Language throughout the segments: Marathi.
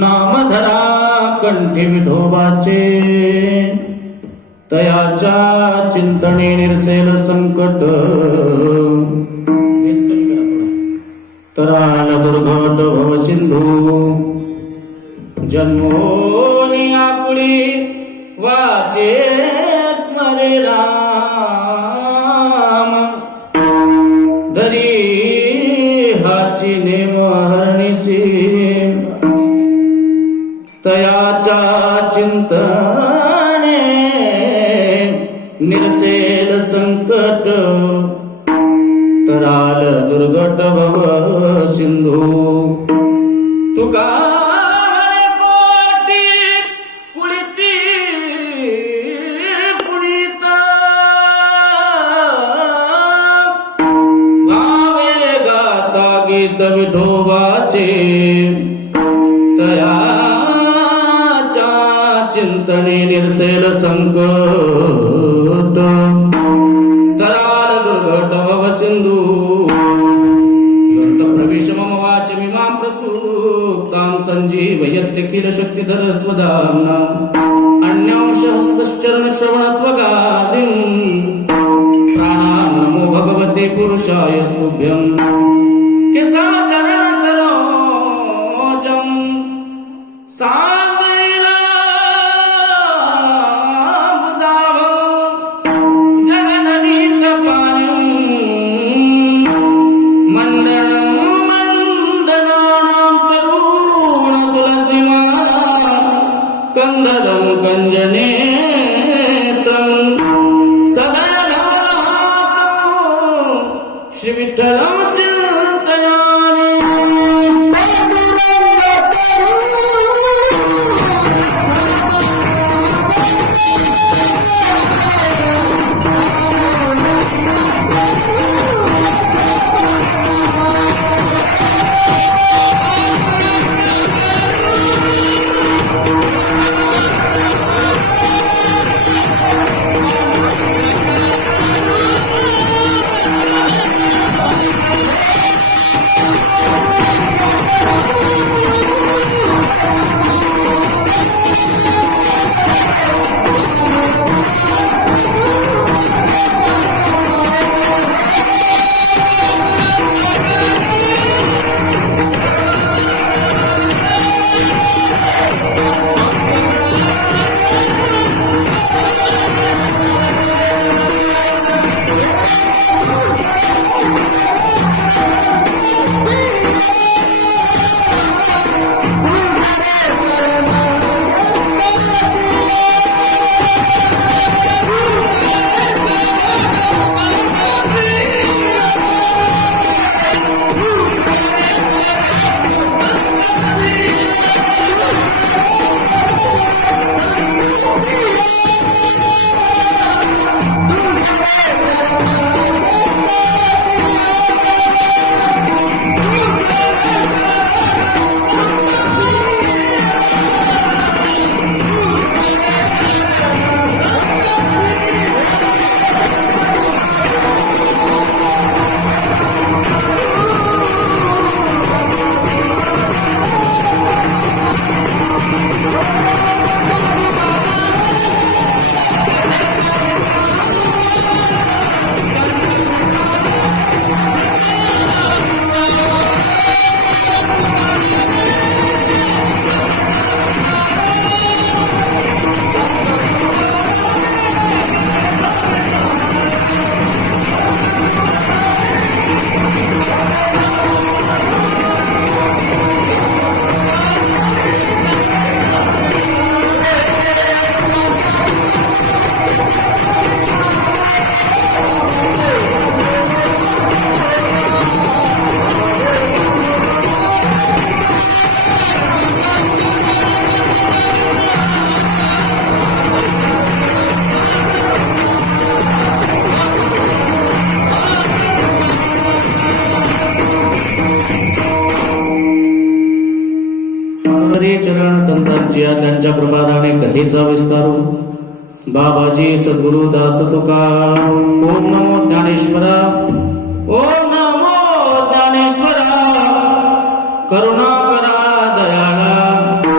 नामधरा कंठी विठोबाचे, तयाच्या चिंतने निरसेल संकट, तराल दुर्घट भव सिंधू, जन्मोनी आकुळी वाचे स्मरे राम, दरी हाची नेम हरणीसी, तयाच्या चिंतने निरसेल संकट, तराल दुर्घट भव सिंधू. तुका म्हणे कोटी कुळिती पुळिता, गावे गाता गीत विठोबाचे, तयाच्या चिंतने निरसेल संकट, तराल दुर्घट भव सिंधू. प्रविश मम वाचमिमां प्रसूक्तां संजीवयत्य किल शक्तिधर स्वधाम्ना, अन्यांश हस्तश्चरण श्रवणत्वगादिम्, प्राणानमो भगवते पुरुषाय स्तुभ्यम्. केशवचरण सरोजम् सान्द्रीलाब्धाभम्, जगन्नीतपाणिम्, मण्डनं मण्डनानां तरुणतुलसीमाला, कन्धरं कञ्जनेत्रम्, सदयधवलहासं श्रीविठ्ठलं चिन्तयामि. चरण संतांची त्यांच्या प्रभादाने कथेचा विस्तारू. बाबाजी सद्गुरु दास तुका. ओम नमो ज्ञानेश्वरा. ओम नमो ज्ञानेश्वरा. करुणा करा दयाळा.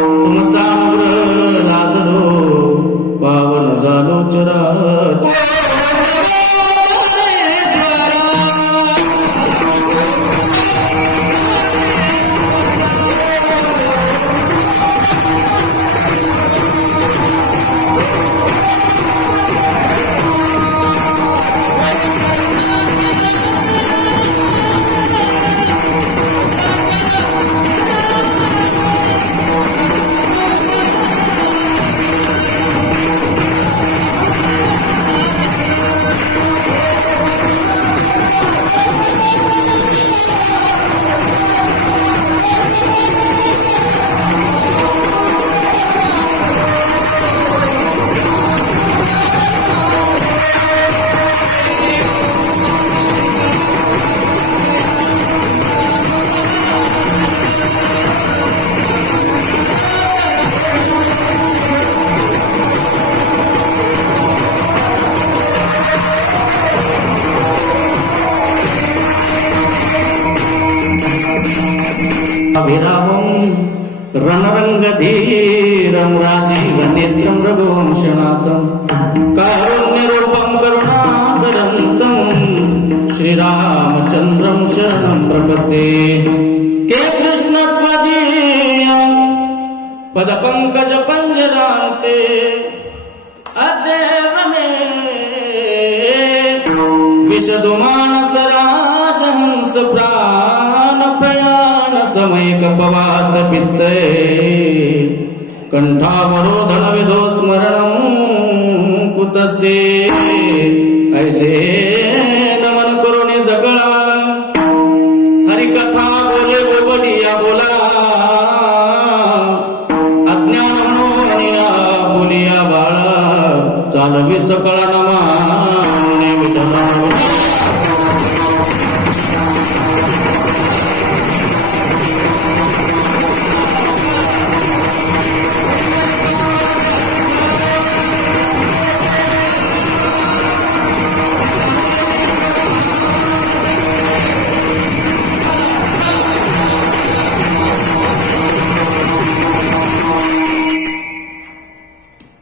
शरीरं राजीवनेत्रं रघुवंशनाथं कारुण्यरूपं करुणाकरं श्रीरामचन्द्रं शरणं प्रपद्ये के कृष्णत्वदीय पदपङ्कजपञ्जरान्ते अद्यैव मे विशदुमानसराजहंस प्राण समयकपवात पित्ते कंठावरोधन विदो स्मरणं कुतस्ते ऐसे नमन करुणी सकळा हरिकथा बोले बोबडिया बोला अज्ञान म्हणूनिया बोलिया बाळा चालवी सकळा नमाने विठला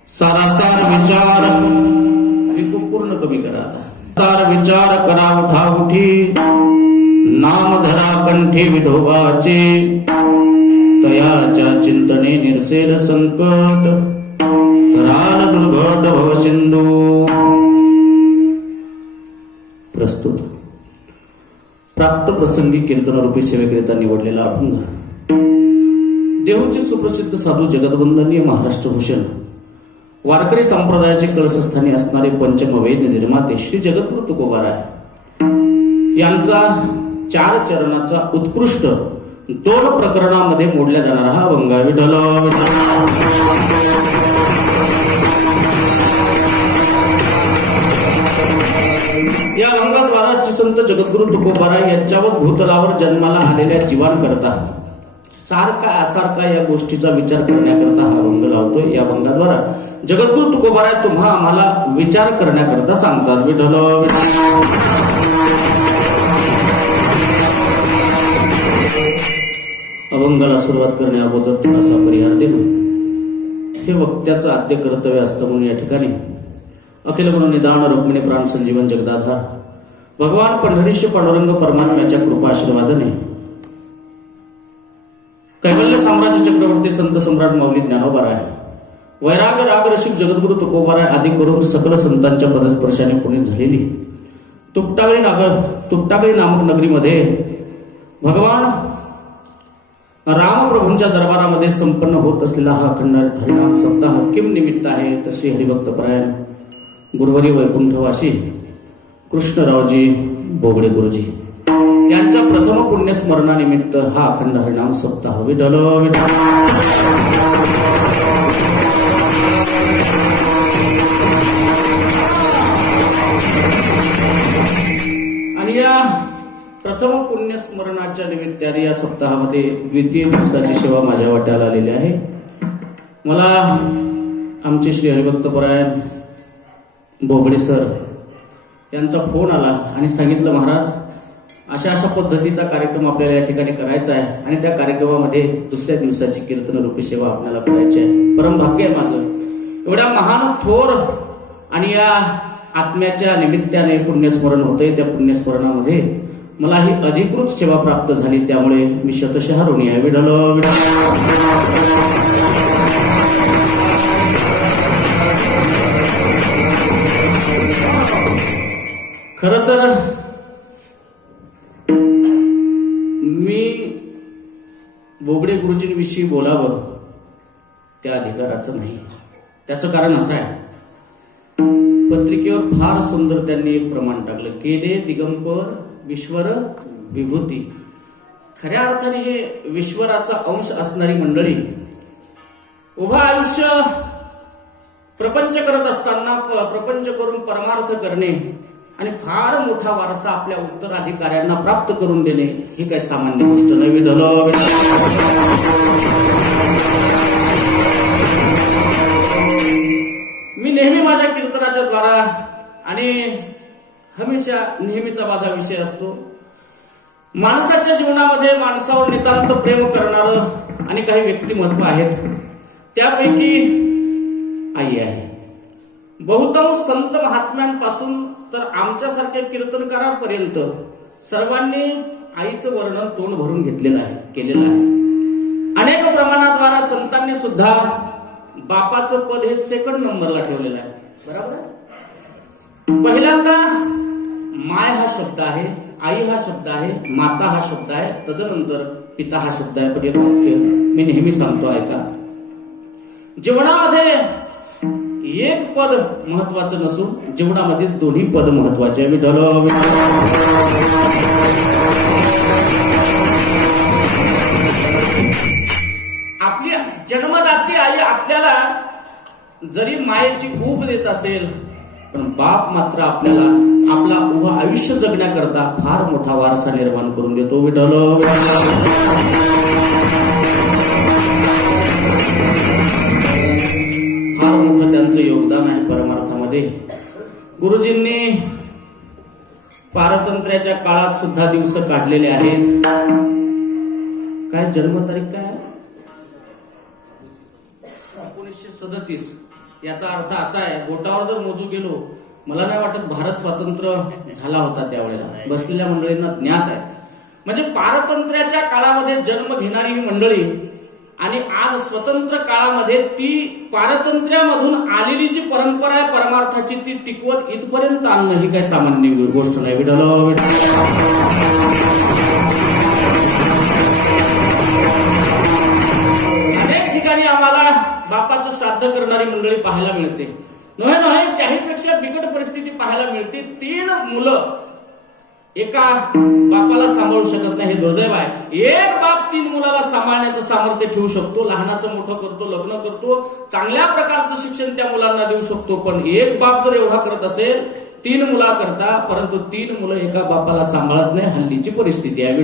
सारासार विचार हे खूप पूर्ण कमी करा. सार विचार करा उठा उठी नाम धरा कंठी विठोबाचे तयाच्या चिंतने निरसेल संकट तराल दुर्घट भव सिंधू. प्रस्तुत प्राप्त प्रसंगी कीर्तनरूपी सेवेकरिता निवडलेला अभंग देहूचे सुप्रसिद्ध साधू जगदवंदनीय महाराष्ट्रभूषण वारकरी संप्रदायाचे कळसस्थानी असणारे पंचमवेद निर्माते श्री जगद्गुरु तुकोबाराय यांचा 4 चरणाचा उत्कृष्ट 2 प्रकरणामध्ये मोडल्या जाणारा हा अभंग विठ्ठल या अभंगाद्वारा श्री संत जगद्गुरु तुकोबाराय यांच्यावर भूतलावर जन्माला आलेल्या जीवांकरता सारखा असारखा या गोष्टीचा विचार करण्याकरता हा अभंग लावतोय. या अभंगाद्वारा जगद्गुरु तुकोबाराय तुम्हा आम्हाला विचार करण्याकरता सांगतात. विठ्ठल अभंगाला सुरुवात करण्या अगोदर थोडासा परिहार देतो. हे वक्त्याचं आद्य कर्तव्य असतं म्हणून या ठिकाणी अखिल गुण निदान रुक्मिणी प्राण संजीवन जगदाधार भगवान पंढरीश पांडुरंग परमात्म्याच्या कृपा आशीर्वादाने कैवल्य साम्राज्य चक्रवर्ती संत सम्राट माऊली ज्ञानोबाराय वैराग राग रसिक जगद्गुरु तुकोबाराय आदी करून सकल संतांच्या पदस्पर्शाने पुनीत झालेली तुपटागळी नामक नगरीमध्ये भगवान रामप्रभूंच्या दरबारामध्ये संपन्न होत असलेला हा अखंड हरिनाम सप्ताह किम निमित्त आहे तर श्री हरिभक्तपरायण गुरुवर्य वैकुंठवासी कृष्णरावजी बोबडे गुरुजी यांच्या प्रथम पुण्यस्मरणानिमित्त हा अखंड हरिनाम सप्ताह विठ्ठल आणि या प्रथम पुण्यस्मरणाच्या निमित्ताने या सप्ताहामध्ये द्वितीय दिवसाची सेवा माझ्या वाट्याला आलेली आहे. मला आमचे श्री हरिभक्तपरायण बोबडे सर यांचा फोन आला आणि सांगितलं महाराज अशा पद्धतीचा कार्यक्रम आपल्याला या ठिकाणी करायचा आहे आणि त्या कार्यक्रमामध्ये दुसऱ्या दिवसाची कीर्तनरूपी सेवा आपल्याला करायची आहे. परम भाग्य आहे माझं. एवढ्या महान थोर आणि या आत्म्याच्या निमित्ताने पुण्यस्मरण होतंय. त्या पुण्यस्मरणामध्ये मला ही अधिकृत सेवा प्राप्त झाली त्यामुळे मी शतशः ऋणी आहे. विठ्ठल खर तर मी बोबडे गुरुजींविषयी बोलावं त्या अधिकाराचं नाही. त्याचं कारण असं आहे पत्रिकेवर फार सुंदर त्यांनी एक प्रमाण टाकलं केले दिगंबर विश्वर विभूती. खऱ्या अर्थाने हे विश्वराचा अंश असणारी मंडळी उभं आयुष्य प्रपंच करत असताना प्रपंच करून परमार्थ करणे आणि फार मोठा वारसा आपल्या उत्तराधिकाऱ्यांना प्राप्त करून देणे ही काही सामान्य गोष्ट नाही. विठ्ठल मी नेहमी माझ्या कीर्तनाच्या द्वारा आणि हमेशा नेहमीचा माझा विषय असतो माणसाच्या जीवनामध्ये माणसावर नितांत प्रेम करणारं आणि काही व्यक्तिमत्व आहेत त्यापैकी आई आहे. बहुतांश संत महात्म्यांपासून तर आमच्यासारख्या कीर्तनकारांपर्यंत सर्वांनी आईचं वर्णन तोंड भरून घेतलेलं आहे, केलेलं आहे. अनेक प्रमाणाद्वारा संतांनी सुद्धा बापाचं पद हे सेकंड नंबरला ठेवलेलं आहे. बरोबर आहे. पहिल्यांदा माय हा शब्द आहे, आई हा शब्द आहे, माता हा शब्द आहे, तदनंतर पिता हा शब्द आहे. पण एक वाक्य मी नेहमी सांगतो ऐका. जीवनामध्ये एक पद महत्वाचं नसून जीवनामध्ये दोन्ही पद महत्वाचे आहे. आपली जन्मदाती आई आपल्याला जरी मायेची ऊब देत असेल, पण बाप मात्र आपल्याला आपला उभं आयुष्य जगण्याकरता फार मोठा वारसा निर्माण करून देतो. फार मोठं त्यांचं योगदान आहे परमार्थामध्ये. गुरुजींनी पारतंत्र्याच्या काळात सुद्धा दिवस काढलेले आहेत. काय जन्मतारीख काय? 1937. याचा अर्थ असा आहे, बोटावर जर मोजू गेलो, मला नाही वाटत भारत स्वतंत्र झाला होता त्यावेळेला. बसलेल्या मंडळींना ज्ञात आहे. म्हणजे पारतंत्र्याच्या काळामध्ये जन्म घेणारी ही मंडळी आणि आज स्वतंत्र काळामध्ये ती पारतंत्र्यामधून आलेली जी परंपरा आहे परमार्थाची, ती टिकवत इथपर्यंत आणणं ही काही सामान्य गोष्ट नाही. अनेक ठिकाणी आम्हाला बापाचं श्राद्ध करणारी मंडळी पाहायला मिळते. नव्हे त्याहीपेक्षा बिकट परिस्थिती पाहायला मिळते. 3 मुलं एका बापाला सांभाळू शकत नाही, हे दुर्दैव आहे. एक बाप 3 मुलाला सांभाळण्याचं सामर्थ्य ठेवू शकतो, लहानाचं मोठं करतो, लग्न करतो, चांगल्या प्रकारचं शिक्षण त्या मुलांना देऊ शकतो. पण एक बाप जर एवढा करत असेल 3 मुला करता, परंतु 3 मुलं एका बापाला सांभाळत नाही, हल्लीची परिस्थिती आहे.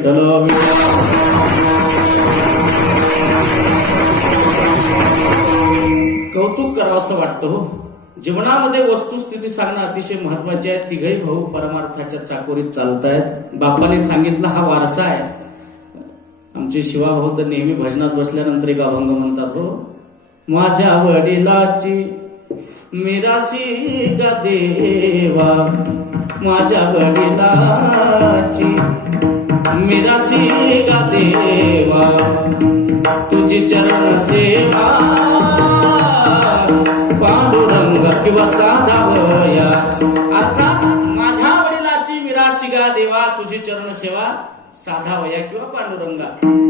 कौतुक करावं असं वाटतं हो. जीवनामध्ये वस्तुस्थिती सांगणं अतिशय महत्वाचे आहे. तिघही भाऊ परमार्थाच्या चाकोरीत चालतायत. बापाने सांगितलं हा वारसा आहे. आमचे शिवाभाऊ तर नेहमी भजनात बसल्यानंतर एक अभंग म्हणतात हो. माझ्या वडिलाची मिरासी गा देवा, माझ्या वडिलाची मिरासी गा देवा, तुझी चरण सेवा पांडुरंग किंवा साधावया. अर्थात माझ्या वडिलाची मिरासी गा देवा, तुझी चरण सेवा साधावया किंवा पांडुरंगा.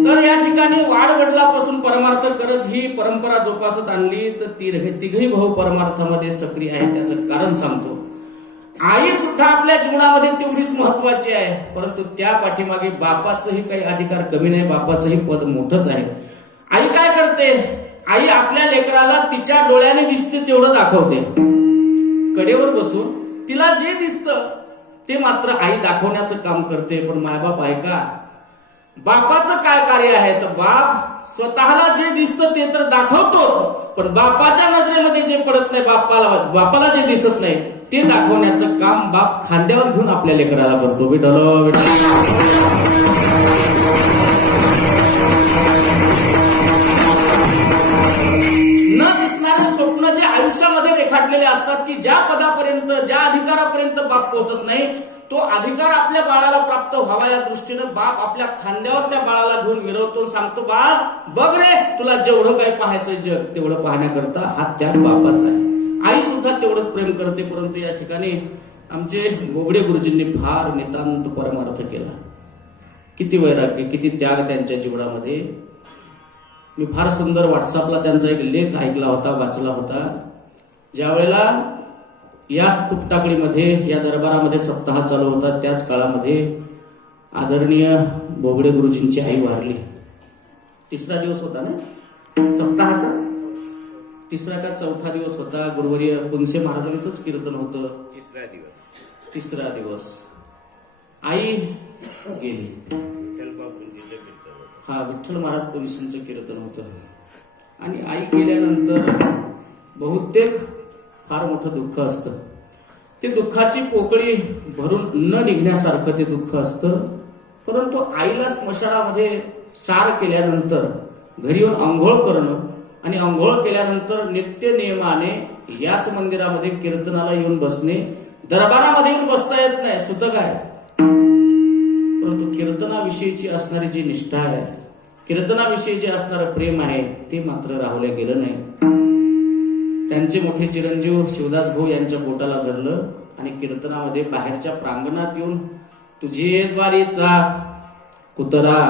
तर या ठिकाणी वाढ वडिलापासून परमार्थ करत ही परंपरा जोपासत आणली. तर तिघही भाऊ परमार्थामध्ये सक्रिय आहे. त्याचं कारण सांगतो. आई सुद्धा आपल्या जीवनामध्ये तेवढीच महत्वाची आहे, परंतु त्या पाठीमागे बापाचंही काही अधिकार कमी नाही, बापाचंही पद मोठंच आहे. आई काय करते? आई आपल्या लेकराला तिच्या डोळ्याने दिसते तेवढं दाखवते. कडेवर बसून तिला जे दिसतं ते मात्र आई दाखवण्याचं काम करते. पण मायबाप ऐका, बापाचं काय कार्य आहे? तर बाप स्वतःला जे दिसतं ते तर दाखवतोच, पण बापाच्या नजरेमध्ये जे पडत नाही, बापाला जे दिसत नाही ते दाखवण्याचं काम बाप खांद्यावर घेऊन आपल्या लेकराला करतो. न दिसणारे स्वप्न जे आयुष्यामध्ये रेखाटलेले असतात, की ज्या पदापर्यंत, ज्या अधिकारापर्यंत बाप पोहोचत नाही, तो अधिकार आपल्या बाळाला प्राप्त व्हावा या दृष्टीनं बाप आपल्या खांद्यावर त्या बाळाला घेऊन मिरवतो, सांगतो बाळ बघ रे, तुला जेवढं काही पाहायचं जग तेवढं पाहण्याकरता हा त्याग बापाचा आहे. आई सुद्धा तेवढंच प्रेम करते. परंतु या ठिकाणी आमचे बोबडे गुरुजींनी फार नितांत परमार्थ केला. किती वैराग्य, किती त्याग त्यांच्या जीवनामध्ये. मी फार सुंदर व्हॉट्सअपला त्यांचा एक लेख ऐकला होता, वाचला होता. ज्या वेळेला याच तुपटाकडीमध्ये, या दरबारामध्ये सप्ताह चालू होता, त्याच काळामध्ये आदरणीय बोबडे गुरुजींची आई वारली. 3रा दिवस होता ना सप्ताहाचा, 3रा का 4था दिवस होता. गुरुवर्य पुनसे महाराजांचंच कीर्तन होतं. 3रा दिवस आई गेली. हा विठ्ठल महाराज पुनसेंचं कीर्तन होतं. आणि आई गेल्यानंतर बहुतेक फार मोठं दुःख असतं. ते दुःखाची पोकळी भरून न निघण्यासारखं ते दुःख असतं. परंतु आईला स्मशानामध्ये सार केल्यानंतर घरी येऊन आंघोळ करणं आणि अंघोळ केल्यानंतर नित्य नियमाने याच मंदिरामध्ये कीर्तनाला येऊन बसणे. दरबारामध्ये येऊन बसता येत नाही, सुतक आहे, परंतु कीर्तनाविषयीची असणारी जी निष्ठा आहे, कीर्तनाविषयी जे असणारं प्रेम आहे, ते मात्र राहुल्या गेलं नाही. त्यांचे मोठे चिरंजीव शिवदास भाऊ यांच्या पोटाला धरलं आणि कीर्तनामध्ये बाहेरच्या प्रांगणात येऊन तुझे द्वारीचा कुतरा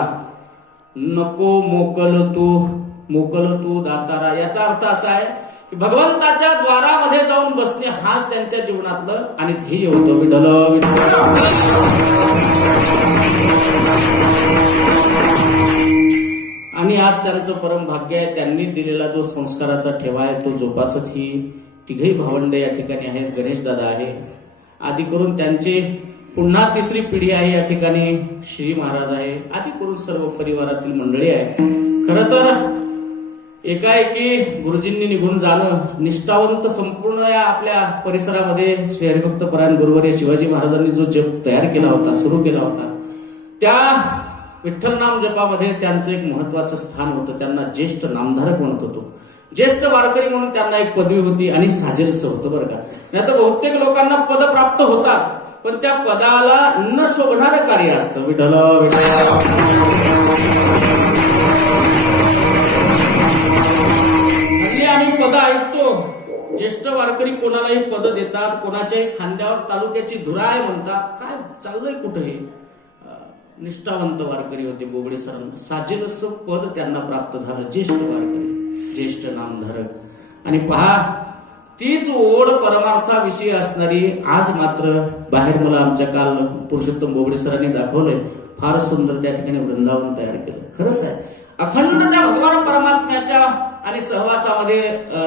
नको मोकल तू दातारा, याचा अर्थ असा आहे की भगवंताच्या द्वारामध्ये जाऊन बसणे हाच त्यांच्या जीवनातलं आणि ध्येय होतं. विठ्ठल विठ्ठल. आणि आज त्यांचं परम भाग्य आहे. त्यांनी दिलेला जो संस्काराचा ठेवा आहे तो जोपासत ही तिघही भावंड या ठिकाणी आहेत. गणेश दादा आहे, आदी करून त्यांचे पुन्हा तिसरी पिढी आहे या ठिकाणी. श्री महाराज आहे, आदी करून सर्व परिवारातील मंडळी आहे. खर तर एकाएकी गुरुजींनी निघून जाणं, निष्ठावंत संपूर्ण या आपल्या परिसरामध्ये श्री हरिभक्त परायण गुरुवर्य शिवाजी महाराजांनी जो जप तयार केला होता, सुरू केला होता, त्या विठ्ठल नाम जपामध्ये त्यांचं एक महत्वाचं स्थान होतं. त्यांना ज्येष्ठ नामधारक म्हणत होतो. ज्येष्ठ वारकरी म्हणून त्यांना एक पदवी होती आणि साजेलचं होतं बरं का. नाही तर बहुतेक लोकांना पद प्राप्त होतात, पण त्या पदाला न शोभणारं कार्य असतं. विठ्ठल विठ्ठल. आम्ही पद ऐकतो, ज्येष्ठ वारकरी कोणालाही पद देतात, कोणाच्याही खांद्यावर तालुक्याची धुरा आहे म्हणतात. काय चाललंय कुठे? निष्ठावंत वारकरी होते बोबडे सरांना साजेलचं पद त्यांना प्राप्त झालं. ज्येष्ठ वारकरी, ज्येष्ठ नामधारक. आणि पहा, तीच ओढ परमार्थाविषयी असणारी आज मात्र बाहेर मला आमच्या काल पुरुषोत्तम बोबडे सरांनी दाखवलंय. फार सुंदर त्या ठिकाणी वृंदावन तयार केलं. खरंच आहे, अखंड त्या भगवान परमात्म्याच्या आणि सहवासामध्ये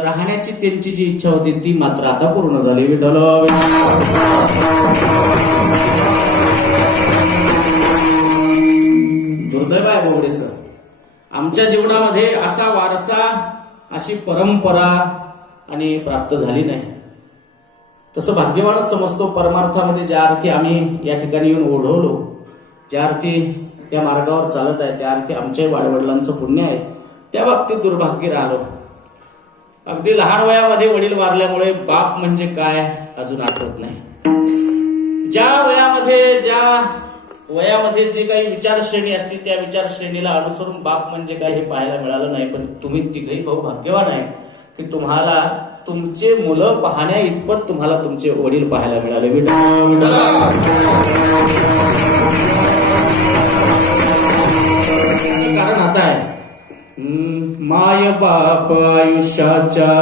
राहण्याची त्यांची जी इच्छा होती ती मात्र आता पूर्ण झाली. विठ्ठल. दुर्दैव आहे बोबडे सर, आमच्या जीवनामध्ये असा वारसा, अशी परंपरा आणि प्राप्त झाली नाही. तसं भाग्यवानच समजतो. परमार्थामध्ये ज्या अर्थी आम्ही या ठिकाणी येऊन ओढवलो, ज्या अर्थी त्या मार्गावर चालत आहे, त्या अर्थी आमच्या वाडवडिलांचं पुण्य आहे. त्या बाबतीत दुर्भाग्य राहिलो. अगदी लहान वयामध्ये वडील वारल्यामुळे बाप म्हणजे काय अजून आठवत नाही. ज्या वयामध्ये जे काही विचारश्रेणी असते त्या विचारश्रेणीला अनुसरून बाप म्हणजे काय हे पाहायला मिळालं नाही. पण तुम्ही तिघही भाऊ भाग्यवान आहे की तुम्हाला तुमचे मुलं पाहण्या इतपत तुम्हाला तुमचे वडील पाहायला मिळाले. कारण असं आहे, माय बाप आयुष्याच्या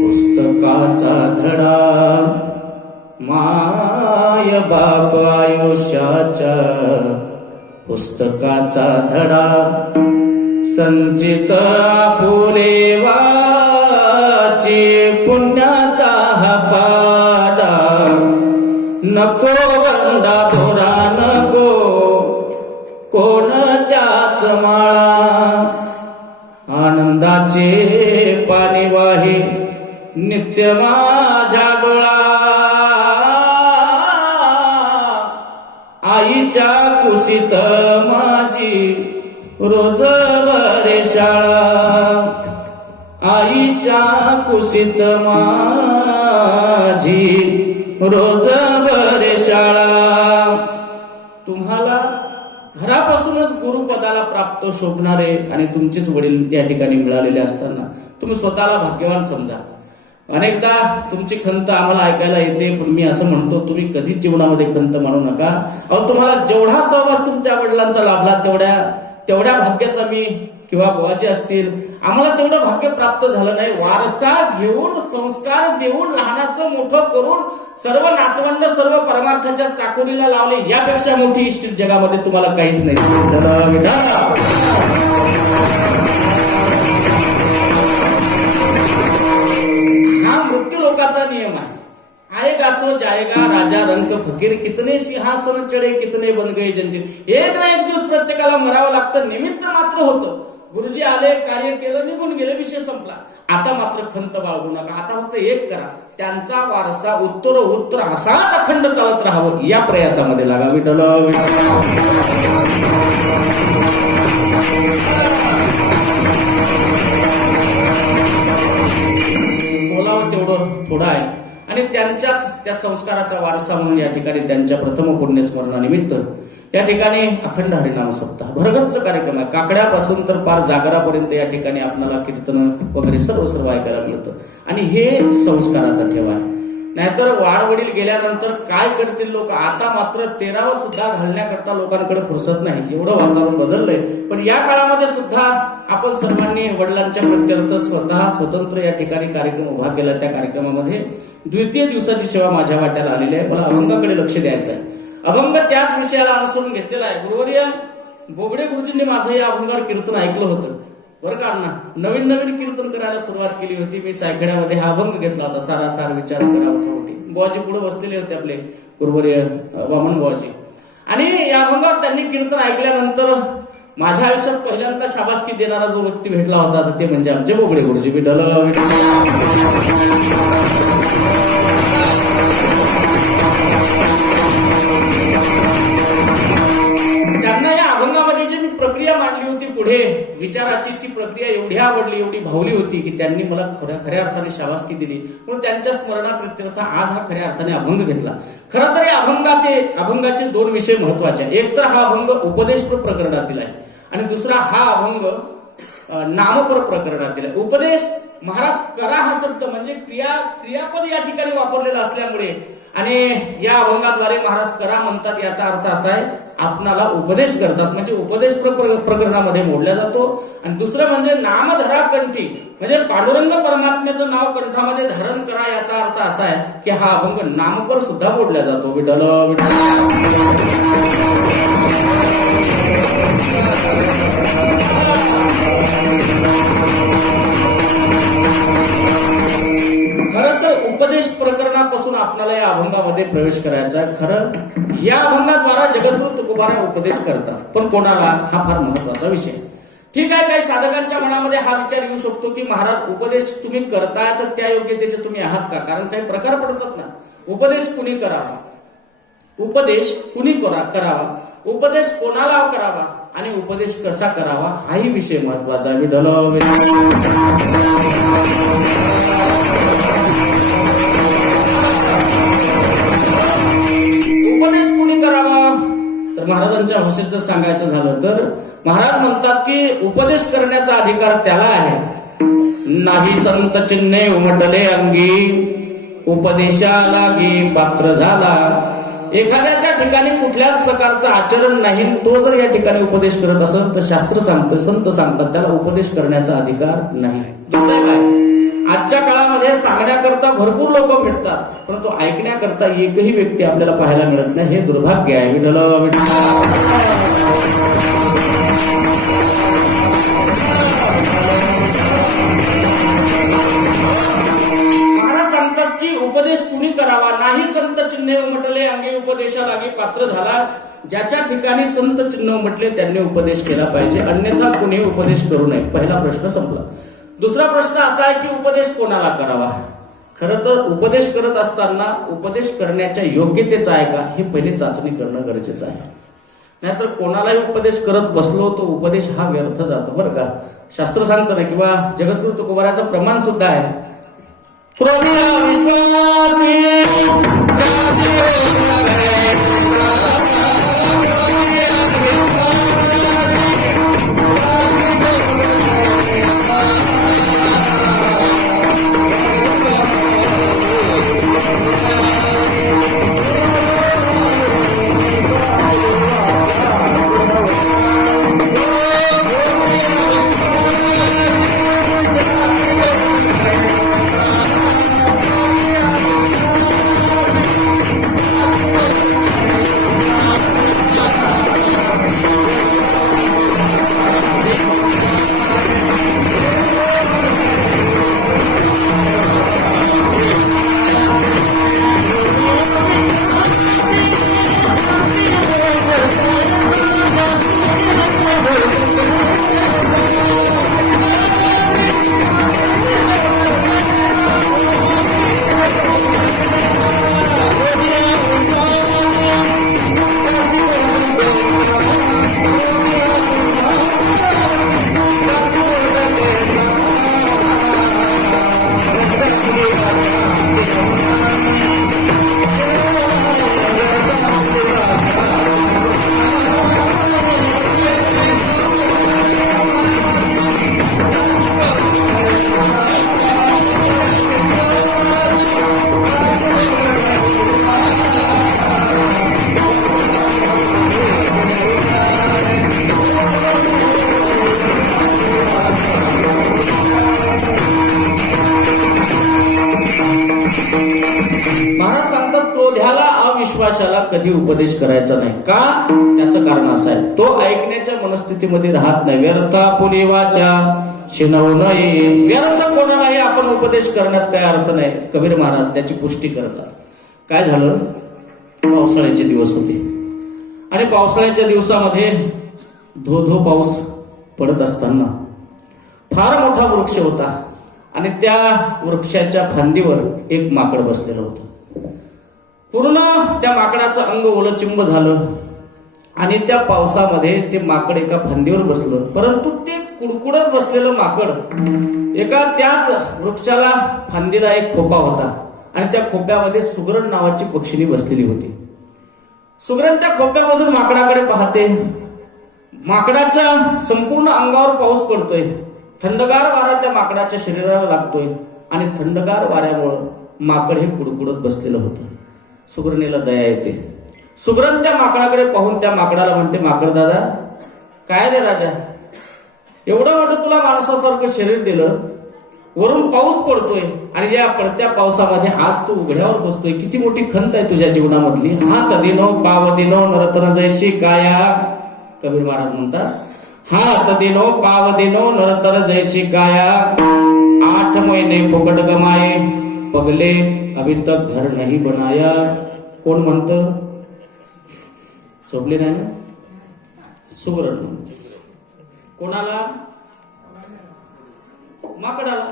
पुस्तकाचा धडा, माय बाप आयुष्याच्या पुस्तकाचा धडा, संचित आपुले वाचे पुण्याचा हा पाडा, नको वंदा दोरा नको कोण त्याच माळा, आनंदाचे पाणी वाहे नित्य माझ्या डोळा, आईच्या कुशीत माझी रोज बरे शाळा, आईच्या कुशीत माझी रोज बरे शाळा. तुम्हाला घरापासूनच गुरुपदाला प्राप्त शोभणारे आणि तुमचेच वडील या ठिकाणी मिळालेले असताना तुम्ही स्वतःला भाग्यवान समजा. अनेकदा तुमची खंत आम्हाला ऐकायला येते, पण मी असं म्हणतो, तुम्ही कधीच जीवनामध्ये खंत मानू नका. अहो, तुम्हाला जेवढा सहवास तुमच्या वडिलांचा लाभला तेवढ्या भाग्याचा मी किंवा बुवाजी असतील, आम्हाला तेवढं भाग्य प्राप्त झालं नाही. वारसा घेऊन, संस्कार देऊन, लहानाचं मोठं करून सर्व नातवंड सर्व परमार्थाच्या चाकोरीला लावले, यापेक्षा मोठी इष्ट जगामध्ये तुम्हाला काहीच नाही. हा मृत्यू लोकाचा नियम आहे. आएगा सो जाएगा, राजा रंक फकीर, कितने सिंहासन चढे कितने बन गए जंजीर. एक ना एक दिवस प्रत्येकाला मरावं लागतं. निमित्त मात्र होतं. गुरुजी आले, कार्य केलं, निघून गेले, विषय संपला. आता मात्र खंत बाळगू नका. आता फक्त एक करा, त्यांचा वारसा उत्तर असाच अखंड चालत राहावं या प्रयासामध्ये लागा. विठ्ठल विठ्ठल. खूप थोडा आहे आणि त्यांच्याच त्या संस्काराचा वारसा म्हणून या ठिकाणी त्यांच्या प्रथम पुण्यस्मरणानिमित्त या ठिकाणी अखंड हरिनाम सप्ताह भरगच्च कार्यक्रम आहे. काकड्यापासून तर पार जागरापर्यंत या ठिकाणी आपल्याला कीर्तन वगैरे सर्व ऐकायला मिळतं आणि हे संस्काराचा ठेवा आहे. नाहीतर वाडवडील गेल्यानंतर काय करतील लोक. आता मात्र 13व सुद्धा घालण्याकरता लोकांकडे फुरसत नाही, एवढं वातावरण बदललंय. पण या काळामध्ये सुद्धा आपण सर्वांनी वडिलांच्या प्रत्यर्थ स्वतः स्वतंत्र या ठिकाणी कार्यक्रम उभा केला. त्या कार्यक्रमामध्ये द्वितीय दिवसाची सेवा माझ्या वाट्याला आलेली आहे. मला अभंगाकडे लक्ष द्यायचं आहे. अभंग त्याच विषयाला अनुसरून घेतलेला आहे. गुरुवर्य बोबडे गुरुजींनी माझं या अभंगावर कीर्तन ऐकलं होतं बरं का अण्णा. नवीन कीर्तन करायला सुरुवात केली होती. मी सायखेड्यामध्ये हा अभंग घेतला होता, सारासार विचार करा उठावटी. बुवाजी पुढे बसलेले होते आपले गुरुवर्य वामन बुवाजी. आणि या अभंगावर त्यांनी कीर्तन ऐकल्यानंतर माझ्या आयुष्यात पहिल्यांदा शाबासकी देणारा जो व्यक्ती भेटला होता ते म्हणजे आमचे बोबडे गुरुजी. विठ्ठल त्यांना या अभंगामध्ये जी मी प्रक्रिया मांडली होती पुढे विचाराची, ती प्रक्रिया एवढी आवडली, एवढी भावली होती की त्यांनी मला खऱ्या अर्थाने शाबासकी दिली. म्हणून त्यांच्या स्मरणाप्रित्यर्थ आज हा खऱ्या अर्थाने अभंग घेतला. खरं तर या अभंगाचे 2 विषय महत्वाचे आहेत. एक तर हा अभंग उपदेशपर प्रकरणातील आहे आणि दुसरा हा अभंग नामपर प्रकरणातील आहे. उपदेश महाराज करा हा शब्द म्हणजे क्रियापद या ठिकाणी वापरलेला असल्यामुळे आणि या अभंगाद्वारे महाराज करा म्हणतात. याचा अर्थ असा आहे आपणाला उपदेश करतात म्हणजे उपदेश प्रकरणामध्ये मोडला जातो. आणि दुसरं म्हणजे नामधरा कंठी म्हणजे पांडुरंग परमात्म्याचं नाव कंठामध्ये धारण करा. याचा अर्थ असा आहे की हा अभंग नामपर सुद्धा मोडला जातो. विठ्ठल खरं तर उपदेश प्रकरणापासून आपल्याला या अभंगामध्ये प्रवेश करायचा आहे. खरं या अभंगाद्वारा जगद्गुरु तुकोबाराय उपदेश करतात, पण कोणाला हा फार महत्वाचा विषय. ठीक आहे, काही साधकांच्या मनामध्ये हा विचार येऊ शकतो की महाराज उपदेश तुम्ही करताय तर त्या योग्यतेचे तुम्ही आहात का. कारण काही प्रकार पडतात ना. उपदेश कुणी करावा, उपदेश कुणी करावा, उपदेश कोणाला करावा आणि उपदेश कसा करावा हाही विषय महत्वाचा आहे. विठ्ठल उपदेश कुणी करावा तर महाराजांच्या भाषेत जर सांगायचं झालं तर महाराज म्हणतात की उपदेश करण्याचा अधिकार त्याला आहे. नाही संत चिन्हे उमटले अंगी उपदेशाला गे पात्र झाला. एखाद्याच्या ठिकाणी कुठल्याच प्रकारचं आचरण नाही, तो जर या ठिकाणी उपदेश करत असेल तर शास्त्र सांगतं, संत सांगतात त्याला उपदेश करण्याचा अधिकार नाही. काय आजच्या काळामध्ये सांगण्याकरता भरपूर लोक भेटतात, परंतु ऐकण्याकरता एकही व्यक्ती आपल्याला पाहायला मिळत नाही. हे दुर्भाग्य आहे. विठ्ठल महाराज सांगतात की उपदेश कुणी करावा. नाही संत चिन्हे उमटले अंगी उपदेशा लागी पात्र झाला. ज्याच्या ठिकाणी संत चिन्ह उमटले त्यांनी उपदेश केला पाहिजे, अन्यथा कुणी उपदेश करू नये. पहिला प्रश्न संपला. दुसरा प्रश्न असा आहे की उपदेश कोणाला करावा. खरं तर उपदेश करत असताना उपदेश करण्याच्या योग्यतेचा आहे का हे पहिले चाचणी करणं गरजेचं आहे. नाहीतर कोणालाही उपदेश करत बसलो तो उपदेश हा व्यर्थ जातो बरं का. शास्त्र सांगतं ना किंवा जगद्गुरु तुकोबाराचं प्रमाण सुद्धा आहे. कधी उपदेश करायचा नाही. का? त्याचं कारण असं आहे, तो ऐकण्याच्या मनस्थितीमध्ये राहत नाही. व्यर्था पुलिवाच्या शिनव नये. व्यर्थ कोणालाही आपण उपदेश करण्यात काय अर्थ नाही. कबीर महाराज त्याची पुष्टी करतात. काय झालं? पावसाळ्याचे दिवस होते आणि पावसाळ्याच्या दिवसामध्ये धो धो पाऊस पडत असताना फार मोठा वृक्ष होता आणि त्या वृक्षाच्या फांदीवर एक माकड बसलेलं होतं. पूर्ण त्या माकडाचं अंग ओलचिंब झालं आणि त्या पावसामध्ये ते माकड एका फांदीवर बसलं. परंतु ते कुडकुडत बसलेलं माकड एका त्याच वृक्षाला फांदीला एक खोपा होता आणि त्या खोप्यामध्ये सुगरण नावाची पक्षिणी बसलेली होती. सुगरण त्या खोप्यामधून माकडाकडे पाहते. माकडाच्या संपूर्ण अंगावर पाऊस पडतोय. थंडगार वारा त्या माकडाच्या शरीराला लागतोय आणि थंडगार वाऱ्यामुळं माकड हे कुडकुडत बसलेलं होतं. सुगरणीला दया येते. सुगरण त्या माकडाकडे पाहून त्या माकडाला म्हणते, माकड दादा, काय रे राजा, एवढं मोठं तुला माणसासारखं शरीर दिलं, वरून पाऊस पडतोय आणि या पडत्या पावसामध्ये आज तू उघड्यावर बसतोय. किती मोठी खंत आहे तुझ्या जीवनामधली. हात दिनो पाव दिनो नरतन जैशी काया. कबीर महाराज म्हणतात, हात दिनो पाव दिनो नरतर जैसी काया. 8 महिने फुकट गमाये पगले अभी तक घर नहीं बनाया. कोण म्हणतं? झोपले नाही ना? सुगरण. कोणाला? माकडाला.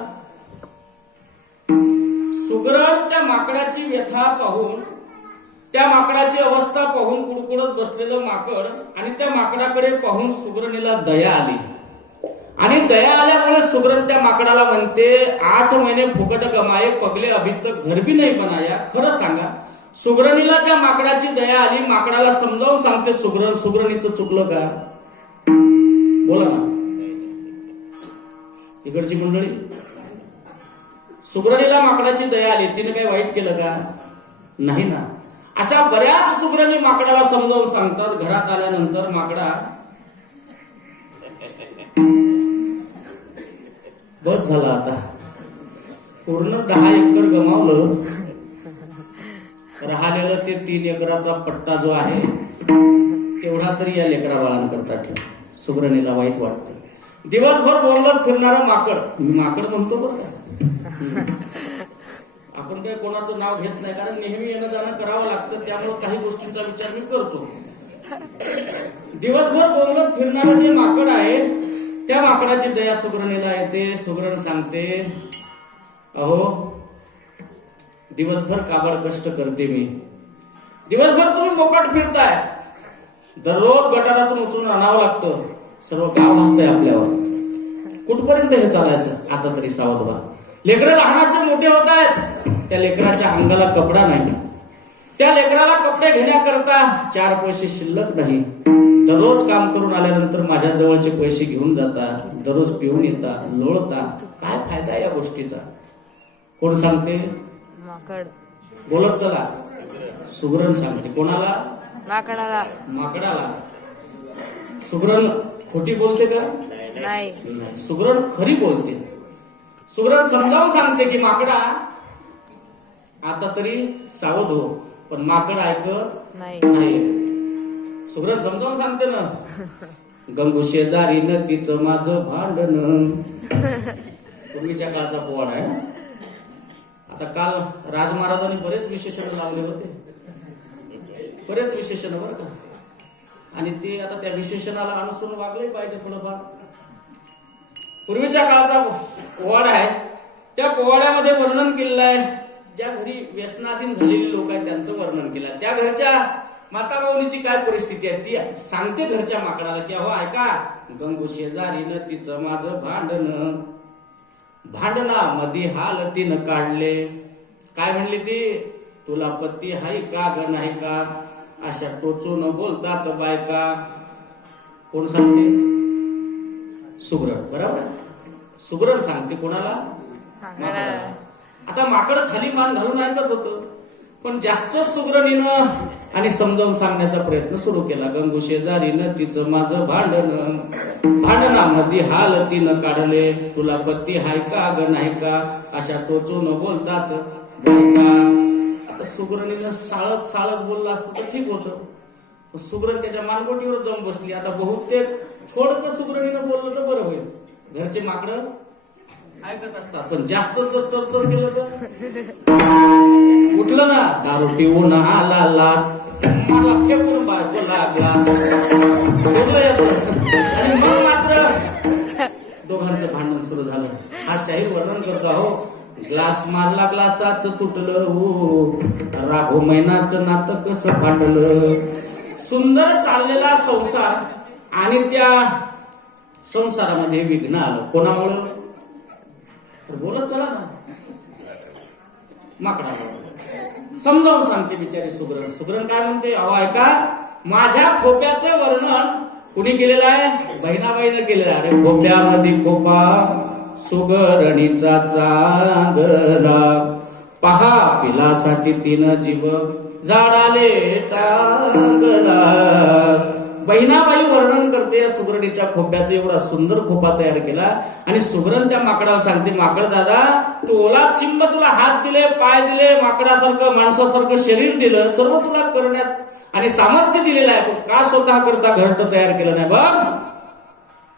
सुगरण त्या माकडाची व्यथा पाहून, त्या माकडाची अवस्था पाहून कुडकुडत बसलेलं माकड आणि त्या माकडाकडे पाहून सुगरणीला दया आली आणि दया आल्यामुळे सुगरण त्या माकडाला म्हणते, 8 महिने फुकट गमाये पगले अभी तक घर भी नाही बनाया. खरं सांगा, सुगरणीला त्या माकडाची दया आली. माकडाला समजावून सांगते सुगरण, सुगरणीचं चुकलं का? बोला ना इकडची मंडळी. सुगरणीला माकडाची दया आली, तिने काही वाईट केलं का? नाही ना. अशा बऱ्याच सुगरणी माकडाला समजावून सांगतात. घरात आल्यानंतर माकडा बस झाला, आता पूर्ण 10 एकर गमावलं, राहिलेलं ते 3 एकराचा पट्टा जो आहे तेवढा तरी या लेकरा बाळांकरता ठेव. सुगरणीला वाईट वाटतं. दिवसभर बोंबलत फिरणारं माकड, मी माकड म्हणतो बरं का, आपण काही कोणाचं नाव घेत नाही, कारण नेहमी येणं जाणं करावं लागतं, त्यामुळे काही गोष्टींचा विचार मी करतो. दिवसभर बोंबलत फिरणारं जे माकड आहे त्या माकडाची दया सुगरणीला येते. सुगरण सांगते, अहो दिवसभर काबड कष्ट करते मी, दिवसभर तुम्ही मोकाट फिरताय, दररोज गटारातून उचलून आणावं लागतं, सर्व गाव हसतंय आपल्यावर, कुठपर्यंत हे चालायचं? आता तरी सावध व्हा. लेकरं लहानाचे मोठे होत आहेत, त्या लेकराच्या अंगाला कपडा नाही, त्या लेकराला कपडे घेण्याकरता 4 पैसे शिल्लक नाही. दररोज काम करून आल्यानंतर माझ्या जवळचे पैसे घेऊन जाता, दररोज पिऊन येता, लोळता, काय फायदा आहे या गोष्टीचा? कोण सांगते? माकड. बोलत चला. सुगरण सांगते. कोणाला? माकडाला. माकडाला. सुगरण खोटी बोलते का? नाही. सुगरण खरी बोलते. सुगरण समजावून सांगते की माकडा आता तरी सावध हो, पण माकड ऐकत नाही. सुगरण समजावून सांगते ना, गंगू शेजारी न तिचं माझं भांडण. पूर्वीच्या काळचा पोवाडा आहे. आता काल राज महाराजांनी बरेच विशेषण लावले होते, बरेच विशेषण बरं का, आणि ते आता त्या विशेषणाला अनुसरून वागले पाहिजे थोडंफार. पूर्वीच्या काळचा पोवाडा आहे, त्या पोवाड्यामध्ये वर्णन केलेलं आहे, ज्या घरी व्यसनाधीन झालेली लोक आहेत त्यांचं वर्णन केलं आहे. त्या घरच्या माता भाऊनीची काय परिस्थिती आहे ती सांगते घरच्या माकडाला की अहो ऐका, गंगू शेजारीनं तिचं माझं भांडण, भांडणा मध्ये हालतीनं काढले. काय म्हणली ती? तुला पती हाय का ग नाही का, अशा टोचून बोलतात बायका. कोण सांगते? सुगरण. बरोबर. सुगरण सांगते कोणाला? माकडाला. आता माकड खाली मान घालून ऐकत होतं, पण जास्त सुगरणीनं आणि समजावून सांगण्याचा प्रयत्न सुरू केला. गंगू शेजारीनं तिचं माझं भांडण, भांडणामध्ये हालतीनं काढले, तुला पती हाय का ग नाही का, अशा टोचून बोलतात बायका. आता सुगरणीनं साळत साळत बोललं असतं तर ठीक होतं. पण सुगरण त्याच्या मानगोटीवर जाऊन बसली. आता बहुतेक थोडं सुगरणीनं बोललं तर बरं होईल. घरचे माकडं ऐकत असतात, पण जास्त जर चरचर केलं तर उठलं ना, दारू पिऊन आला लास, मला फेकून बायकोला ग्लास, बोललं याचं. आणि मग मात्र दोघांचं भांडण सुरू झालं. हा शाहीर वर्णन करतो. अहो, ग्लास मारला ग्लासाच तुटलं हो, राघो मैनाचं नातं कसं फाटलं. सुंदर चाललेला संसार आणि त्या संसारामध्ये विघ्न आलं. कोणामुळं? बोलत चला ना, माकडा समजावून सांगते बिचारी सुगरण. सुगरण काय म्हणते? अहो ऐका, माझ्या खोप्याचं वर्णन कुणी केलेलं आहे? बहिणाबाईनं केलेलं आहे. अरे खोप्यामध्ये खोपा सुगरणीचा चांगला, पहा पिलासाठी तिनं जीव झाडाले टांगला. बहिणाबाई वर्णन करते या सुगरणीच्या खोप्याचा. एवढा सुंदर खोपा तयार केला आणि सुगरण त्या माकडाला सांगते, माकड दादा, तू ओला चिंब, तुला हात दिले, पाय दिले, माकडासारखं माणसासारखं शरीर दिलं, सर्व तुला करण्यात आणि सामर्थ्य दिलेलं आहे, पण का स्वतः करता घरटं तयार केलं नाही? बघ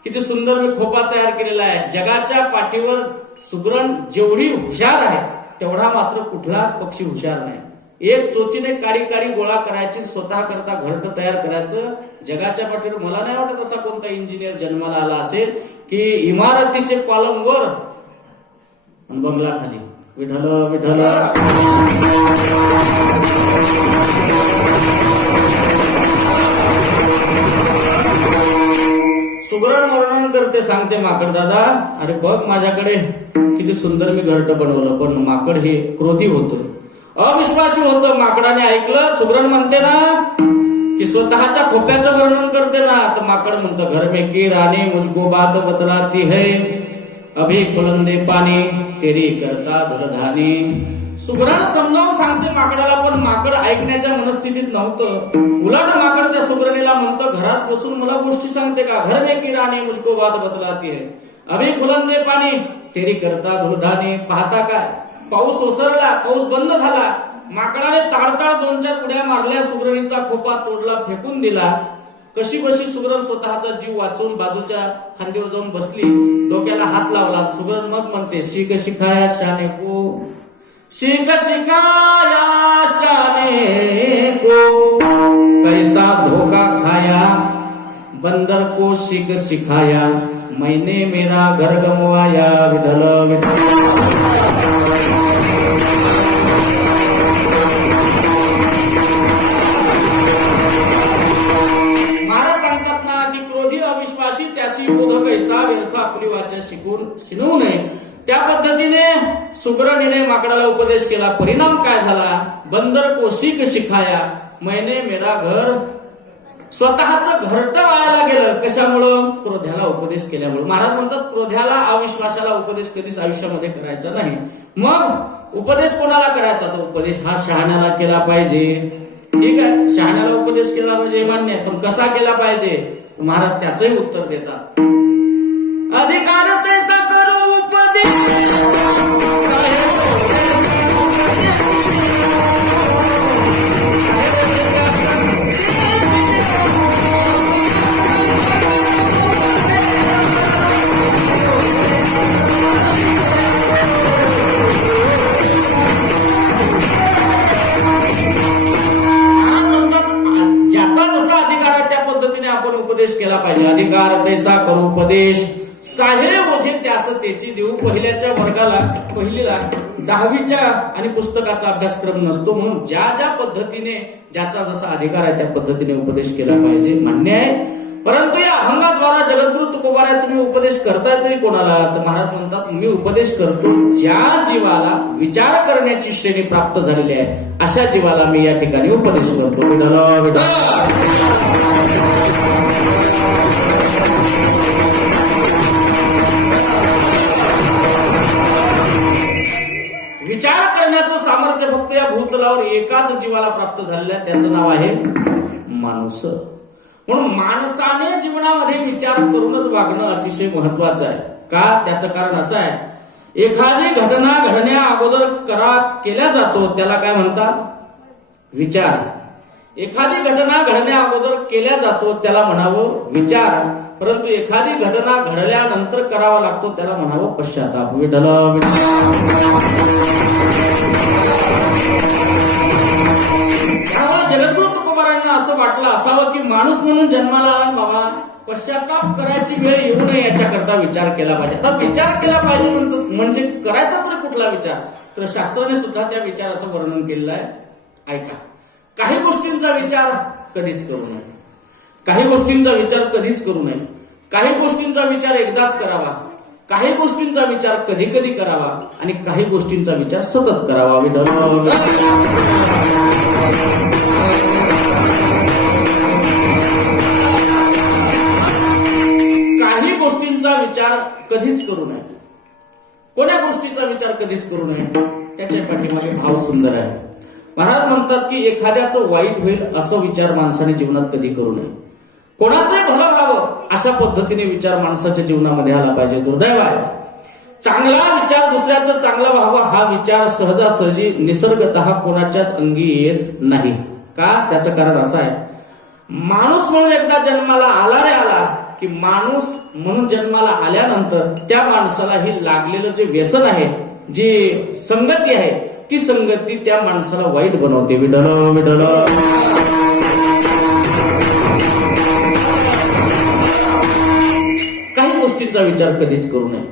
किती सुंदर मी खोपा तयार केलेला आहे. जगाच्या पाठीवर सुगरण जेवढी हुशार आहे तेवढा मात्र कुठलाच पक्षी हुशार नाही. एक चोचीने काडी काडी गोळा करायची, स्वतः करता घरटं तयार करायचं. जगाच्या पाठीवर मला नाही वाटत असा कोणता इंजिनियर जन्माला आला असेल की इमारतीचे कॉलम वर आणि बंगला खाली. विठ्ठल विठ्ठल. सुगरण वर्णन करते, सांगते, माकड दादा, अरे बघ माझ्याकडे किती सुंदर मी घरटं बनवलं, पण माकड हे क्रोधी होतं, अविश्वासी होतं. माकडाने ऐकलं. सुगरण म्हणते ना की स्वतःच्या खोप्याचं वर्णन करते ना, तर माकड म्हणतं, घर में की रानी मुझको बात बतलाती है, अभी खुलंदे पाणी तेरी करता धुलधानी. सुगरण समजावून सांगते माकडाला, पण माकड ऐकण्याच्या मनस्थितीत नव्हतं. उलट माकड त्या सुगरणीला म्हणतं, घरात बसून मला गोष्टी सांगते का? घर में की रानी मुझको बात बतलाती है, अभी खुलंदे पाणी तेरी करता धुलधानी. पाहता काय, पाऊस ओसरला, पाऊस बंद झाला. माकडाने ताडताड 2-4 उड्या मारल्या, सुगरणीचा खोपा तोडला, फेकून दिला. कशी बशी सुगरण स्वतःचा जीव वाचवून बाजूच्या खांदीवर जाऊन बसली, डोक्याला हात लावला. सुगरण मग म्हणते, शिक शिकाया शाने को, शिक शिकाया शाने को, कैसा धोखा खाया बंदर को शिक सिखाया, मैंने मेरा घर गमवाया. विठ्ठल विठ्ठल. अविश्वासी त्याशी बोध कैसा व्यर्थ आपली वाचा शिकून शिनवू नये. त्या पद्धतीने सुगरणीने माकडाला उपदेश केला. परिणाम काय झाला? बंदर को शिक शिखाया, मैंने मेरा घर. स्वतःचं घरटं वायाला गेलं. कशामुळं? क्रोध्याला उपदेश केल्यामुळे. महाराज म्हणतात, क्रोध्याला, अविश्वासाला उपदेश कधीच आयुष्यामध्ये करायचा नाही. मग उपदेश कोणाला करायचा? तो उपदेश हा शहाण्याला केला पाहिजे. ठीक आहे, शहाण्याला उपदेश केला म्हणजे मान्य आहे, पण कसा केला पाहिजे? महाराज त्याचंही उत्तर देतात. अधिकार तैसा करू उपदेश, उपदेश केला पाहिजे. अधिकार तैसा करू उपदेश, साहे ओझे त्यास त्याची देऊ. पहिल्याच्या वर्गाला, पहिलीला 10वीच्या आणि पुस्तकाचा अभ्यासक्रम नसतो, म्हणून ज्या ज्या पद्धतीने ज्याचा जसा अधिकार आहे त्या पद्धतीने उपदेश केला पाहिजे, मान्य आहे. परंतु या अभंगाद्वारा जगद्गुरु तुकोबाराय तुम्ही उपदेश करताय तरी कोणाला? तर महाराज म्हणतात, मी उपदेश करतो ज्या जीवाला विचार करण्याची श्रेणी प्राप्त झालेली आहे, अशा जीवाला मी या ठिकाणी उपदेश करतो. विठ्ठल विठ्ठल. विचार करण्याचं सामर्थ्य फक्त या भूतलावर एकाच जीवाला प्राप्त झालेलं आहे, त्याचं नाव आहे माणूस. म्हणून माणसाने जीवनामध्ये विचार करूनच वागणं अतिशय महत्वाचं आहे. का? त्याचं कारण असं आहे, एखादी घटना घडण्या अगोदर केला जातो त्याला काय म्हणतात? विचार. एखादी घटना घडण्या अगोदर केल्या जातो त्याला म्हणावं विचार. परंतु एखादी घटना घडल्यानंतर करावा लागतो त्याला म्हणावं पश्चाताप. विठ्ठल जगद्गुरु तुकोबारांना असं वाटलं असावं की माणूस म्हणून जन्माला आला बाबा, पश्चाताप करायची वेळ येऊ नये याच्याकरता विचार केला पाहिजे. आता विचार केला पाहिजे म्हणतो म्हणजे करायचा तर कुठला विचार? तर शास्त्राने सुद्धा त्या विचाराचं वर्णन केलेलं आहे. ऐका, काही गोष्टींचा विचार कधीच करू नये. काही गोष्टींचा विचार कधीच करू नये. काही गोष्टींचा विचार एकदाच करावा. काही गोष्टींचा विचार कधी कधी करावा आणि काही गोष्टींचा विचार सतत करावा. काही गोष्टींचा विचार कधीच करू नये. कोण्या गोष्टीचा विचार कधीच करू नये? त्याच्या पाठीमागे भाव सुंदर आहे. महाराज म्हणतात की एखाद्याचं वाईट होईल असं विचार माणसाने जीवनात कधी करू नये. कोणाचे भलं व्हावं अशा पद्धतीने विचार माणसाच्या जीवनामध्ये आला पाहिजे. दुर्दैव आहे, चांगला विचार दुसऱ्याचं चांगलं व्हावं हा विचार सहजासहजी निसर्गतः कोणाच्याच अंगी येत नाही. का? त्याचं कारण असं आहे, माणूस म्हणून एकदा जन्माला आला रे आला की माणूस म्हणून जन्माला आल्यानंतर त्या माणसाला ही लागलेलं जे व्यसन आहे, जी संगती आहे, ती संगती त्या माणसाला वाईट बनवते. विठ्ठल विठ्ठल. काही गोष्टींचा विचार कधीच करू नये.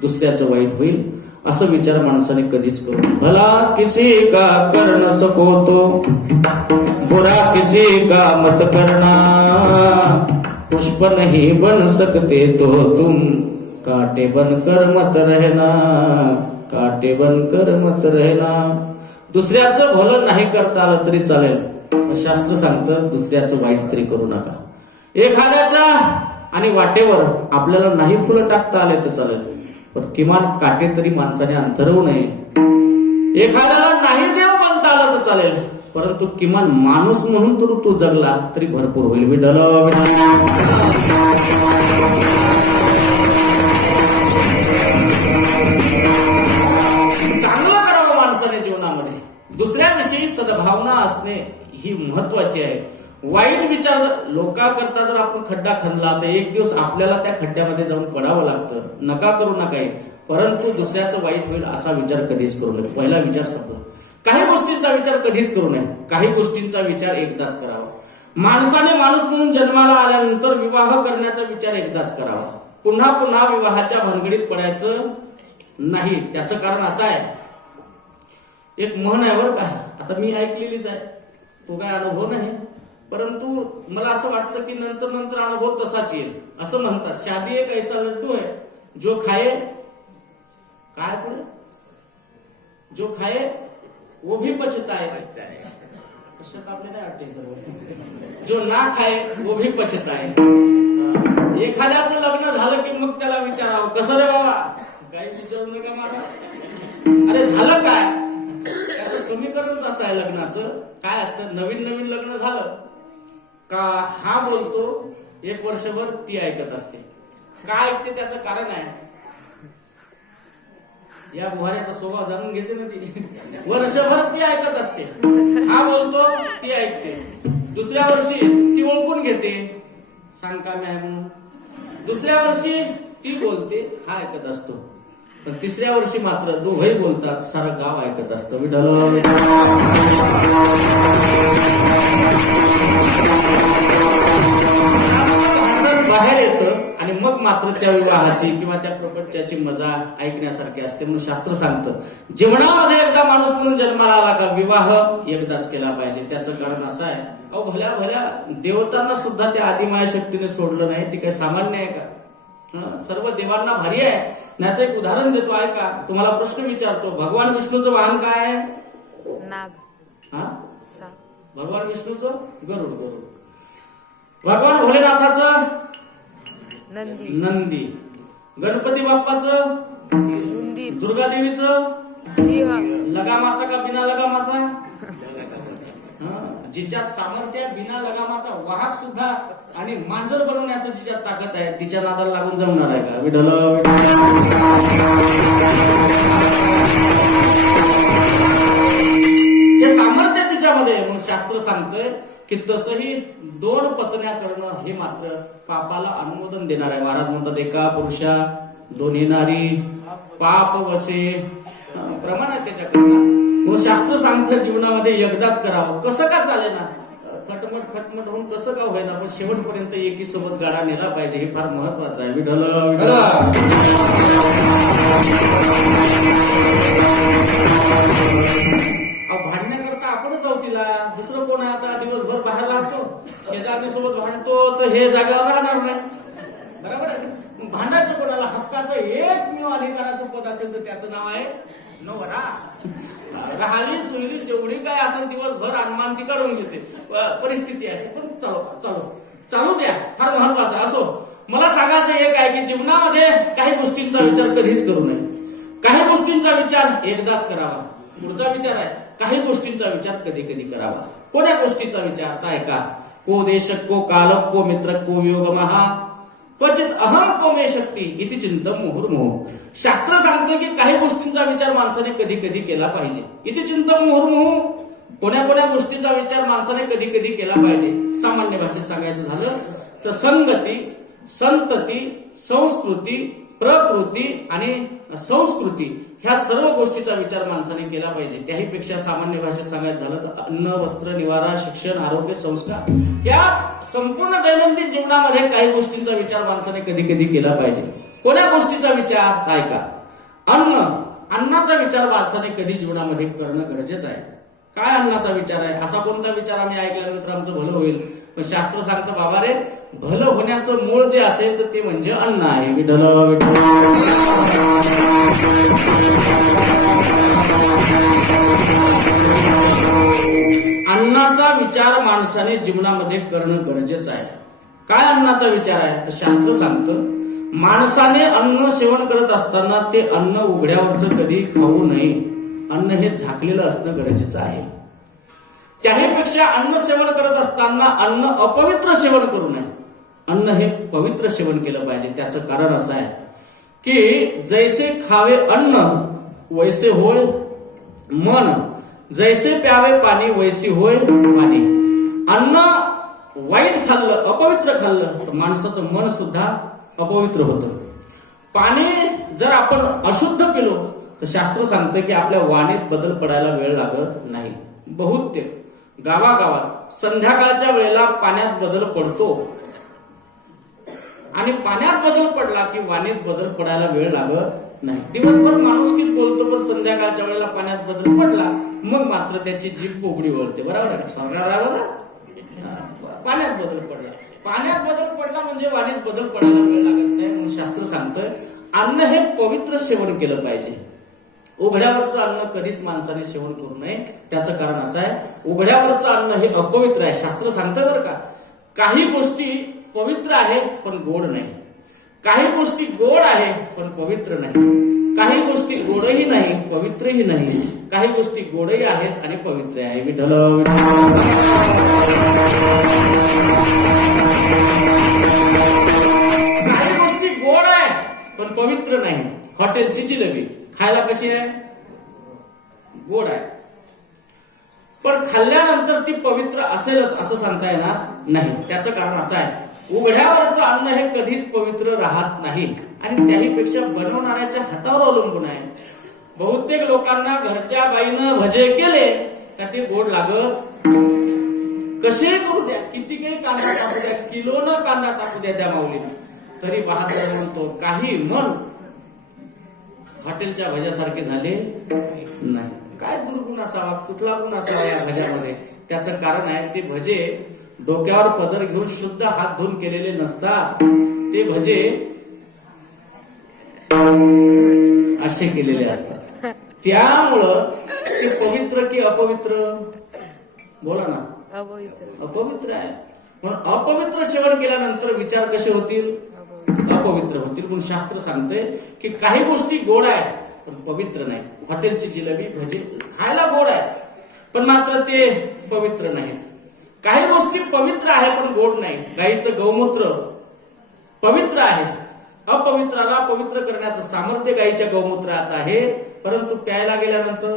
दुसऱ्याचं वाईट होईल असं विचार माणसाने कधीच करू नये. भला किसी का कर न सको तो, बुरा किसी का मत करना, पुष्प नहीं बन सकते तो तुम, कांटे बनकर मत रहना, कांटे बनकर मत रहना. दुसऱ्याचं भलं नाही करता आलं तरी चालेल, शास्त्र सांगतं दुसऱ्याचं वाईट तरी करू नका. एखाद्याच्या आणि वाटेवर आपल्याला नाही फुलं टाकता आले तर चालेल, पण किमान काटे तरी माणसाने अंतरवू नये. एखाद्याला नाही देव बनता आलं तर चालेल, परंतु किमान माणूस म्हणून तर तू जगला तरी भरपूर होईल. विठ्ठल चांगलं करावं माणसाने जीवनामध्ये. दुसऱ्याविषयी सद्भावना असणे ही महत्वाची आहे. वाईट विचार लोकांकरता जर आपण खड्डा खणला तर एक दिवस आपल्याला त्या खड्ड्यामध्ये जाऊन पडावं लागतं. नका करू नका, परंतु दुसऱ्याचं वाईट होईल असा विचार कधीच करू नये. पहिला विचार संपला. काही गोष्टींचा विचार कधीच करू नये. काही गोष्टींचा विचार एकदाच करावा. माणसाने माणूस म्हणून जन्माला आल्यानंतर विवाह करण्याचा विचार एकदाच करावा. पुन्हा पुन्हा विवाहाच्या भानगडीत पडायचं नाही. त्याचं कारण असं आहे, एक म्हण आहे बरं का, आता मी ऐकलेलीच आहे, तो काय अनुभव नाही, परंतु मला असं वाटतं की नंतर नंतर अनुभव तसाच येईल. असं म्हणतात, शादी एक ऐसा लड्डू है जो खाए, काय पुढे, जो खाए वो भी पछताए, कशात आपले नाही वाटते सर्व, जो ना खाए वो भी पछताए. एखाद्याचं लग्न झालं की मग त्याला विचारावं कसं रे बाबा, काही विचारू नका मला, अरे झालं काय. त्याचं समीकरणच असं आहे लग्नाचं. काय असतं, नवीन नवीन लग्न झालं का हा बोलतो, एक वर्षभर ती ऐकत असते. काय ऐकते त्याचं कारण आहे, या बुहाऱ्याचा स्वभाव जाणून घेते ना ती. वर्षभर ती ऐकत असते, हा बोलतो ती ऐकते. दुसऱ्या वर्षी ती ओळखून घेते, सांग का मी आहे म्हणून. दुसऱ्या वर्षी ती बोलते, हा ऐकत असतो. पण तिसऱ्या वर्षी मात्र दोघंही बोलतात, सारं गाव ऐकत असतं. विठ्ठल बाहेर येतं आणि मग मात्र त्या विवाहाची किंवा त्या प्रपंचाची मजा ऐकण्यासारखी असते. म्हणून शास्त्र सांगतं जीवनामध्ये एकदा माणूस म्हणून जन्माला आला का विवाह एकदाच केला पाहिजे. त्याचं कारण असं आहे, अहो भल्या भल्या देवतांना सुद्धा त्या आदिमाया शक्तीने सोडलं नाही. ती काही सामान्य आहे का? सर्व देवांना भारी आहे. नाही तर एक उदाहरण देतो, ऐका. तुम्हाला प्रश्न विचारतो, भगवान विष्णूचं वाहन काय आहे? नाग. हा, साप. भगवान विष्णूचं गरुड. गरुड. भगवान भोलेनाथाचं नंदी. नंदी. गणपती बाप्पाचं उंदीर. दुर्गा देवीचं सिंह. लगामाचा का बिना लगामाचा? जिच्यात सामर्थ्य बिना लगामाचा वाहक सुद्धा आणि मांजर बनवण्याचं जिच्यात ताकद आहे तिच्या नादाला लागून जमणार आहे का? विठ्ठल हे सामर्थ्य तिच्यामध्ये म्हणून शास्त्र सांगतंय की तसंही 2 पत्न्या करणं हे मात्र पापाला अनुमोदन देणार आहे. महाराज म्हणतात एका पुरुषा 2 नारी पाप वसे प्रमाण आहे त्याच्याकरता. म्हणून शास्त्र सांगतं जीवनामध्ये एकदाच करावं. कसं का चालेल ना, खटमट होऊन कसं का होईना पण शेवटपर्यंत एकी सोबत गाडा नेला पाहिजे हे फार महत्वाचं आहे. विठ्ठल भांडण्याकरता आपणच जाऊ तिला, दुसरं कोण आहे? आता दिवसभर बाहेर राहतो, शेजारी सोबत भांडतो तर हे जागेवर राहणार नाही. बरोबर आहे. भांडायचं कोणाला? हक्काचं एकमेव अधिकाराचं पद असेल तर त्याचं नाव आहे नवरा. राहिली सोयरी जेवढी काय असेल दिवसभर अनुमान ती काढून घेते, परिस्थिती अशी. पण चालू द्या, फार महत्वाचं. असो, मला सांगायचं एक आहे की जीवनामध्ये काही गोष्टींचा विचार कधीच करू नये. काही गोष्टींचा विचार एकदाच करावा. पुढचा विचार आहे काही गोष्टींचा विचार कधी कधी करावा. कोण्या गोष्टीचा विचार? काय का? को देश को काल को मित्र को वियोग महा क्वचित अहम को मे शक्ती इति चिंतन मुहुर्मुहु. शास्त्र सांगतं की काही गोष्टींचा विचार माणसाने कधी कधी केला पाहिजे. इति चिंतन मुहुर्मुहु. कोण्या गोष्टीचा विचार माणसाने कधी कधी केला पाहिजे? सामान्य भाषेत सांगायचं झालं तर संगती, संतती, संस्कृती, प्रकृती आणि संस्कृती ह्या सर्व गोष्टीचा विचार माणसाने केला पाहिजे. त्याही पेक्षा सामान्य भाषेत सांगायचं झालं तर अन्न, वस्त्र, निवारा, शिक्षण, आरोग्य, संस्कार या संपूर्ण दैनंदिन जीवनामध्ये काही गोष्टींचा विचार माणसाने कधी कधी केला पाहिजे. कोण्या गोष्टीचा विचार? काय का? अन्नाचा विचार माणसाने कधी जीवनामध्ये करणं गरजेचं आहे. काय अन्नाचा विचार आहे? असा कोणता विचार आम्ही ऐकल्यानंतर आमचं भलं होईल? पण शास्त्र सांगतं बाबा रे, भलं होण्याचं मूळ जे असेल तर ते म्हणजे अन्न आहे. विठ्ठल अन्नाचा विचार माणसाने जीवनामध्ये करणं गरजेचं आहे. काय अन्नाचा विचार आहे? तर शास्त्र सांगतं माणसाने अन्न सेवन करत असताना ते अन्न उघड्यावरचं कधी खाऊ नये. अन्न हे झाकलेलं असणं गरजेचं आहे. त्याही पेक्षा अन्न सेवन करत असताना अन्न अपवित्र सेवन करू नये. अन्न हे पवित्र सेवन केलं पाहिजे. त्याचं कारण असं आहे की जैसे खावे अन्न वैसे होय मन, जैसे प्यावे पाणी वैसी होय पाणी. अन्न वाईट खाल्लं, अपवित्र खाल्लं तर माणसाचं मन सुद्धा अपवित्र होतं. पाणी जर आपण अशुद्ध पिलो तर शास्त्र सांगतं की आपल्या वाणीत बदल पडायला वेळ लागत नाही. बहुतेक गावागावात संध्याकाळच्या वेळेला पाण्यात बदल पडतो आणि पाण्यात बदल पडला की वाणीत बदल पडायला वेळ लागत नाही. दिवसभर माणुसकीत बोलतो पण संध्याकाळच्या वेळेला पाण्यात बदल पडला मग मात्र त्याची जीभ पोगडी वळते. बरोबर आहे का? स्वर्गावर पाण्यात बदल पडला. पाण्यात बदल पडला म्हणजे वाणीत बदल पडायला वेळ लागत नाही. म्हणून शास्त्र सांगतोय अन्न हे पवित्र सेवन केलं पाहिजे. उघड्यावरचं अन्न कधीच माणसाने सेवन करू नये. त्याचं कारण असं आहे उघड्यावरचं अन्न हे अपवित्र आहे. शास्त्र सांगतं बरं का, काही गोष्टी पवित्र आहे पण गोड नाही. काही गोष्टी गोड आहे पण पवित्र नाही. काही गोष्टी गोडही नाही पवित्रही नाही. काही गोष्टी गोडही आहेत आणि पवित्र आहे. विठ्ठल काही गोष्टी गोड आहे पण पवित्र नाही. हॉटेलची जिलेबी खायला कशी आहे? गोड आहे, पण खाल्ल्यानंतर ती पवित्र असेलच असं सांगता येणार नाही. त्याचं कारण असं आहे उघड्यावरचं अन्न हे कधीच पवित्र राहत नाही आणि त्याहीपेक्षा बनवणाऱ्याच्या हातावर अवलंबून आहे. बहुतेक लोकांना घरच्या बाईनं भजे केले का ते गोड लागत. कसे करू द्या, किती काही कांदा टाकू द्या, किलोनं कांदा टाकू द्या त्या माऊलीनं, तरी बहादर म्हणतो काही मन हॉटेलच्या भज्यासारखे झाले नाही. काय दुर्गुण असावा, कुठला गुण असावा या भज्यामध्ये? त्याचं कारण आहे ते भजे डोक्यावर पदर घेऊन शुद्ध हात धुवून केलेले नसतात. ते भजे असे केलेले असतात. त्यामुळं ते पवित्र की अपवित्र? बोला ना. अपवित्र आहे. म्हणून अपवित्र सेवन केल्यानंतर विचार कसे होतील? अपवित्र होतील. म्हणून शास्त्र सांगते की काही गोष्टी गोड आहेत पण पवित्र नाही. हॉटेलची जिलेबी भजी खायला गोड आहे पण मात्र ते पवित्र नाहीत. काही गोष्टी पवित्र आहे पण गोड नाही. गाईचं गौमूत्र पवित्र आहे, अपवित्राला पवित्र करण्याचं सामर्थ्य गाईच्या गौमूत्रात आहे, परंतु प्यायला गेल्यानंतर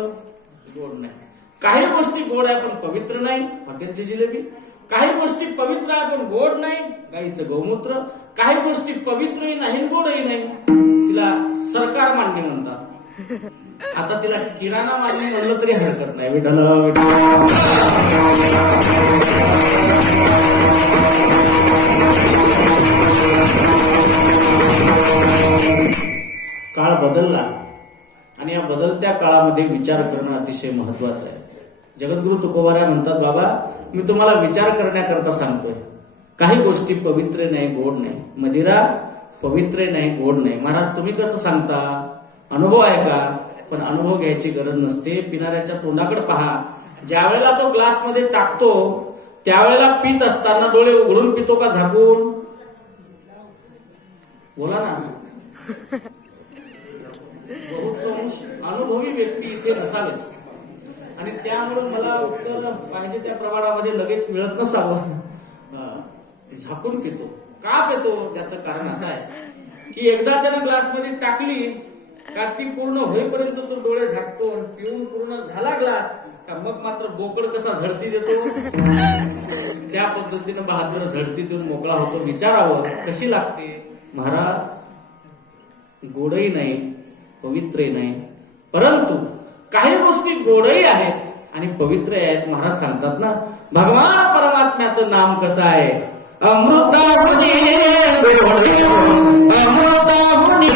गोड नाही. काही गोष्टी गोड आहे पण पवित्र नाही, हॉटेलची जिलेबी. काही गोष्टी पवित्र आहे पण गोड नाही, गाईचं गौमूत्र. काही गोष्टी पवित्रही नाही गोडही नाही, तिला सरकार मान्य म्हणतात. आता तिला किराणा मान्य म्हणलं तरी हरकत नाही. विठ्ठल काळ बदलला आणि या बदलत्या काळामध्ये विचार करणं अतिशय महत्वाचं आहे. जगद्गुरु तुकोबाराय म्हणतात, बाबा मी तुम्हाला विचार करण्याकरता सांगतोय. काही गोष्टी पवित्र नाही, गोड नाही. मदिरा पवित्र नाही, गोड नाही. महाराज तुम्ही कसं सांगता? अनुभव आहे का? पण अनुभव घ्यायची गरज नसते. पिणाऱ्याच्या तोंडाकडे पहा. ज्या वेळेला तो ग्लासमध्ये टाकतो त्यावेळेला पित असताना डोळे उघडून पितो का झाकून? बोला ना. बहुतांश अनुभवी व्यक्ती इथे नसावेत आणि त्यामुळे मला उत्तर पाहिजे त्या प्रमाणामध्ये लगेच मिळत नसावं. झाकून पितो. का पितो? त्याचं कारण असं आहे की एकदा त्यानं ग्लासमध्ये टाकली का ती पूर्ण होईपर्यंत तो डोळे झाकतो. पिऊन पूर्ण झाला ग्लास का मग मात्र बोकड कसा झडती देतो त्या पद्धतीनं बहादूर झडती देऊन मोकळा होतो. विचारावं कशी लागते? महाराज गोडही नाही, पवित्रही नाही, परंतु काही गोष्टी गोडही आहेत आणि पवित्र आहेत. महाराज सांगतात ना, भगवान परमात्म्याचं नाम कसं आहे? अमृताहुनी गोड, अमृताहुनी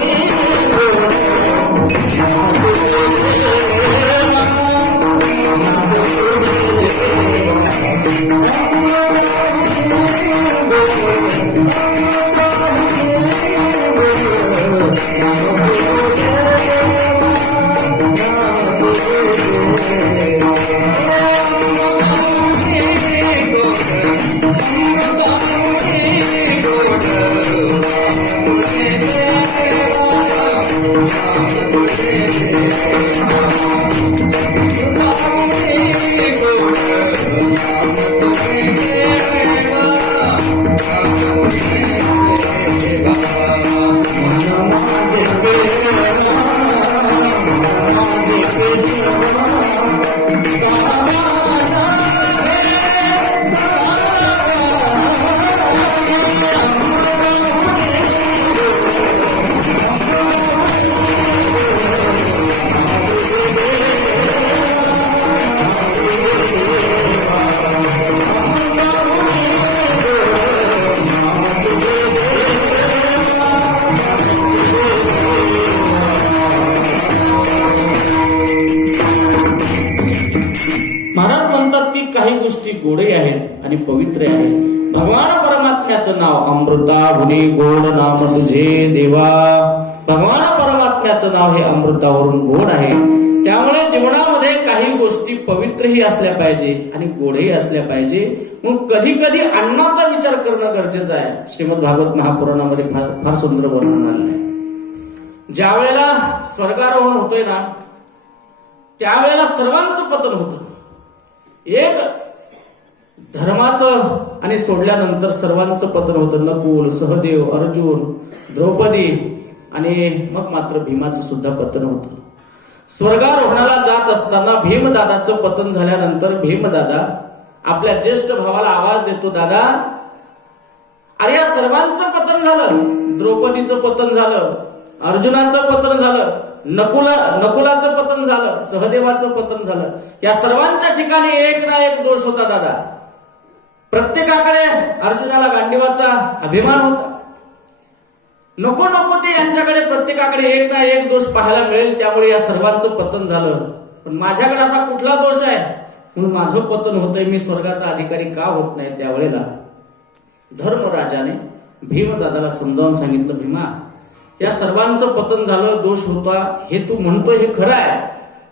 महाराज म्हणतात की काही गोष्टी गोडही आहेत आणि पवित्र आहेत. भगवान परमात्म्याचं नाव अमृताहुनी गोड नाम तुझे देवा. भगवान परमात्म्याचं नाव हे अमृतावरून गोड आहे. त्यामुळे जीवनामध्ये काही गोष्टी पवित्रही असल्या पाहिजे आणि गोडही असल्या पाहिजे. मग कधी कधी अन्नाचा विचार करणं गरजेचं आहे. श्रीमद भागवत महापुराणामध्ये फार सुंदर वर्णन आलेलं आहे. ज्या वेळेला स्वर्गारोहण होतोय ना त्यावेळेला सर्वांचं पतन होतं. एक धर्माचं आणि सोडल्यानंतर सर्वांचं पतन होतं. नकुल, सहदेव, अर्जुन, द्रौपदी आणि मग मात्र भीमाचं सुद्धा पतन होतं. स्वर्गारोहणाला जात असताना भीमदादाचं पतन झाल्यानंतर भीमदादा आपल्या ज्येष्ठ भावाला आवाज देतो, दादा अरे या सर्वांचं पतन झालं. द्रौपदीचं पतन झालं, अर्जुनाचं पतन झालं, नकुलाचं पतन झालं, सहदेवाचं पतन झालं. या सर्वांच्या ठिकाणी एक ना एक दोष होता दादा. प्रत्येकाकडे अर्जुनाला गांडीवाचा अभिमान होता. नको नको ते यांच्याकडे प्रत्येकाकडे एक ना एक दोष पाहायला मिळेल, त्यामुळे या सर्वांचं पतन झालं. पण माझ्याकडे असा कुठला दोष आहे म्हणून माझं पतन होतंय, मी स्वर्गाचा अधिकारी का होत नाही? त्यावेळेला धर्मराजाने भीमदादाला समजावून सांगितलं, भीमा या सर्वांचं पतन झालं, दोष होता हे तू म्हणतो हे खरं आहे.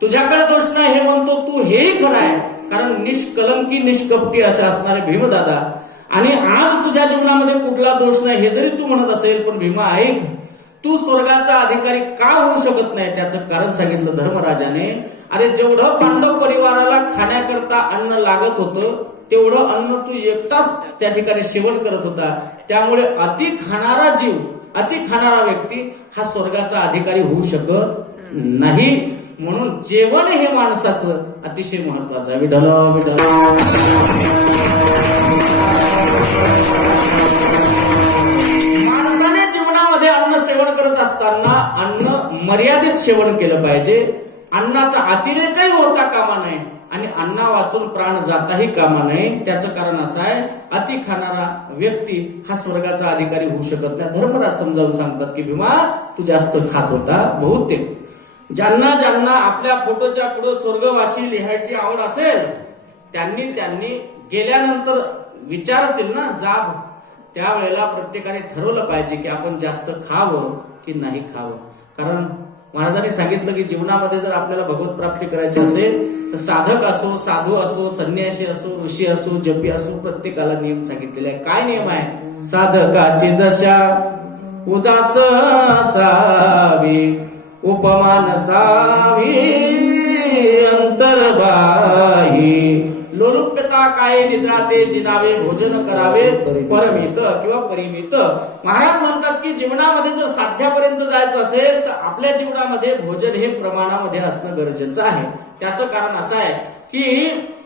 तुझ्याकडे दोष नाही हे म्हणतो तू, हेही खरं आहे. कारण निष्कलंकी निष्कपटी असे असणारे भीमदादा आणि आज तुझ्या जीवनामध्ये कुठला दोष नाही हे जरी तू म्हणत असेल, पण भीमा ऐक, तू स्वर्गाचा अधिकारी का होऊ शकत नाही? त्याचं कारण सांगितलं धर्मराजाने. अरे जेवढं पांडव परिवाराला खाण्याकरता अन्न लागत होतं तेवढं अन्न तू एकटाच त्या ठिकाणी सेवन करत होता. त्यामुळे अति खाणारा जीव, अति खाणारा व्यक्ती हा स्वर्गाचा अधिकारी होऊ शकत नाही. म्हणून जेवण हे माणसाचं अतिशय महत्वाचं आहे. विठ्ठल विठ्ठल. माणसाने जीवनामध्ये अन्न सेवन करत असताना अन्न मर्यादित सेवन केलं पाहिजे. अन्नाचा अतिरेकही होता कामा नये आणि अन्ना वाचून प्राण जाताही कामा नये. त्याचं कारण असं आहे, अति खाणारा व्यक्ती हा स्वर्गाचा अधिकारी होऊ शकत नाही. धर्मराज समजावून सांगतात की भीमा तू जास्त खात होता. बहुतेक ज्यांना ज्यांना आपल्या फोटोच्या पुढे स्वर्गवासी लिहायची आवड असेल त्यांनी गेल्यानंतर विचारतील ना जाब, त्यावेळेला प्रत्येकाने ठरवलं पाहिजे की आपण जास्त खावं की नाही खावं. कारण महाराजांनी सांगितलं की जीवनामध्ये जर आपल्याला भगवत प्राप्ती करायची असेल तर साधक असो, साधू असो, संन्यासी असो, ऋषी असो, जपी असो, प्रत्येकाला नियम सांगितलेले आहे. काय नियम आहे? साधकाची दशा उदास असावी, उपमान नसावी अंतर्बाही, लोलुप्यता काय निद्राते जिनावे, भोजन करावे परमित किंवा परिमित. महाराज म्हणतात की जीवनामध्ये जर साध्यापर्यंत जायचं असेल तर आपल्या जीवनामध्ये भोजन हे प्रमाणामध्ये असणं गरजेचं आहे. त्याचं कारण असं आहे की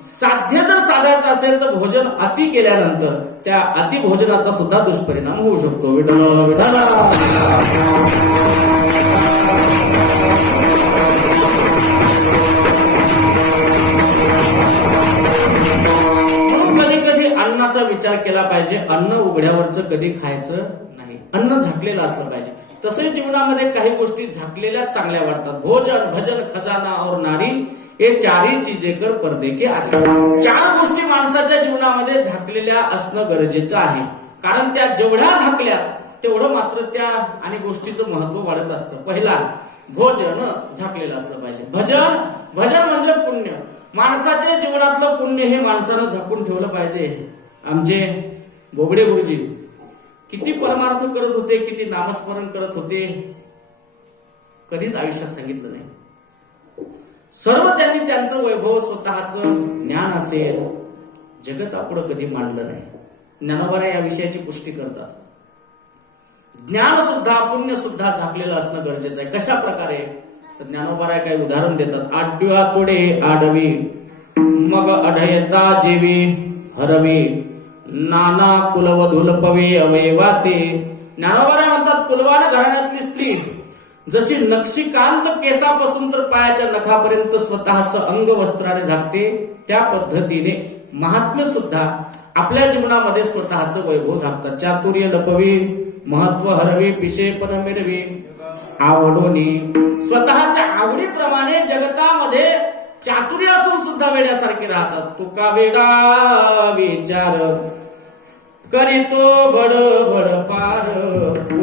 साध्य जर साधायचं असेल तर भोजन अति केल्यानंतर त्या अति भोजनाचा सुद्धा दुष्परिणाम होऊ शकतो. विठ्ठल विठ्ठल. अन्नाचा विचार केला पाहिजे. अन्न उघड्यावरचं कधी खायचं नाही. अन्न झाकलेलं असलं पाहिजे. तसे जीवनामध्ये काही गोष्टी झाकलेल्या चांगल्या वाटतात. भोजन, भजन, खजाना और नारी हे चारही चीजे कर पर्दे के आगे. चार गोष्टी माणसाच्या जीवनामध्ये झाकलेल्या असणं गरजेचं आहे. कारण त्या जेवढ्या झाकल्या तेवढं मात्र त्या आणि गोष्टीचं महत्व वाढत असतं. पहिला भोजन झाकलेलं असलं पाहिजे. भजन म्हणजे पुण्य. माणसाच्या जीवनातलं पुण्य हे माणसानं झाकून ठेवलं पाहिजे. आमचे बोबडे गुरुजी किती परमार्थ करत होते, किती नामस्मरण करत होते, कधीच आयुष्यात सांगितलं नाही. सर्व त्यांनी त्यांचं वैभव, स्वतःचं ज्ञान असेल जगतापुढं कधी मांडलं नाही. ज्ञानोबा या विषयाची पुष्टी करतात. ज्ञान सुद्धा, पुण्य सुद्धा झाकलेलं असणं गरजेचं आहे. कशा प्रकारे? तर ज्ञानोबा काही उदाहरण देतात. आड्या तोडे आडवी, मग अढयता जेवी हरवी, नाना कुलवधुलपवे अवयवाते. ज्ञानोबा म्हणतात कुलवान घराण्यातली स्त्री जशी नक्षीकांत केसापासून तर पायाच्या नखापर्यंत स्वतःचं अंग वस्त्राने झाकते, त्या पद्धतीने महात्म्य सुद्धा आपल्या जीवनामध्ये स्वतःचं वैभव झाकतात. चातुर्य लपवी, महत्व हरवी, पिशेपण मिरवी, आवडोनी. स्वतःच्या आवडीप्रमाणे जगतामध्ये चातुर्य असून सुद्धा वेड्यासारखे राहतात. तुका वेडा विचार करीतो बडबड पार,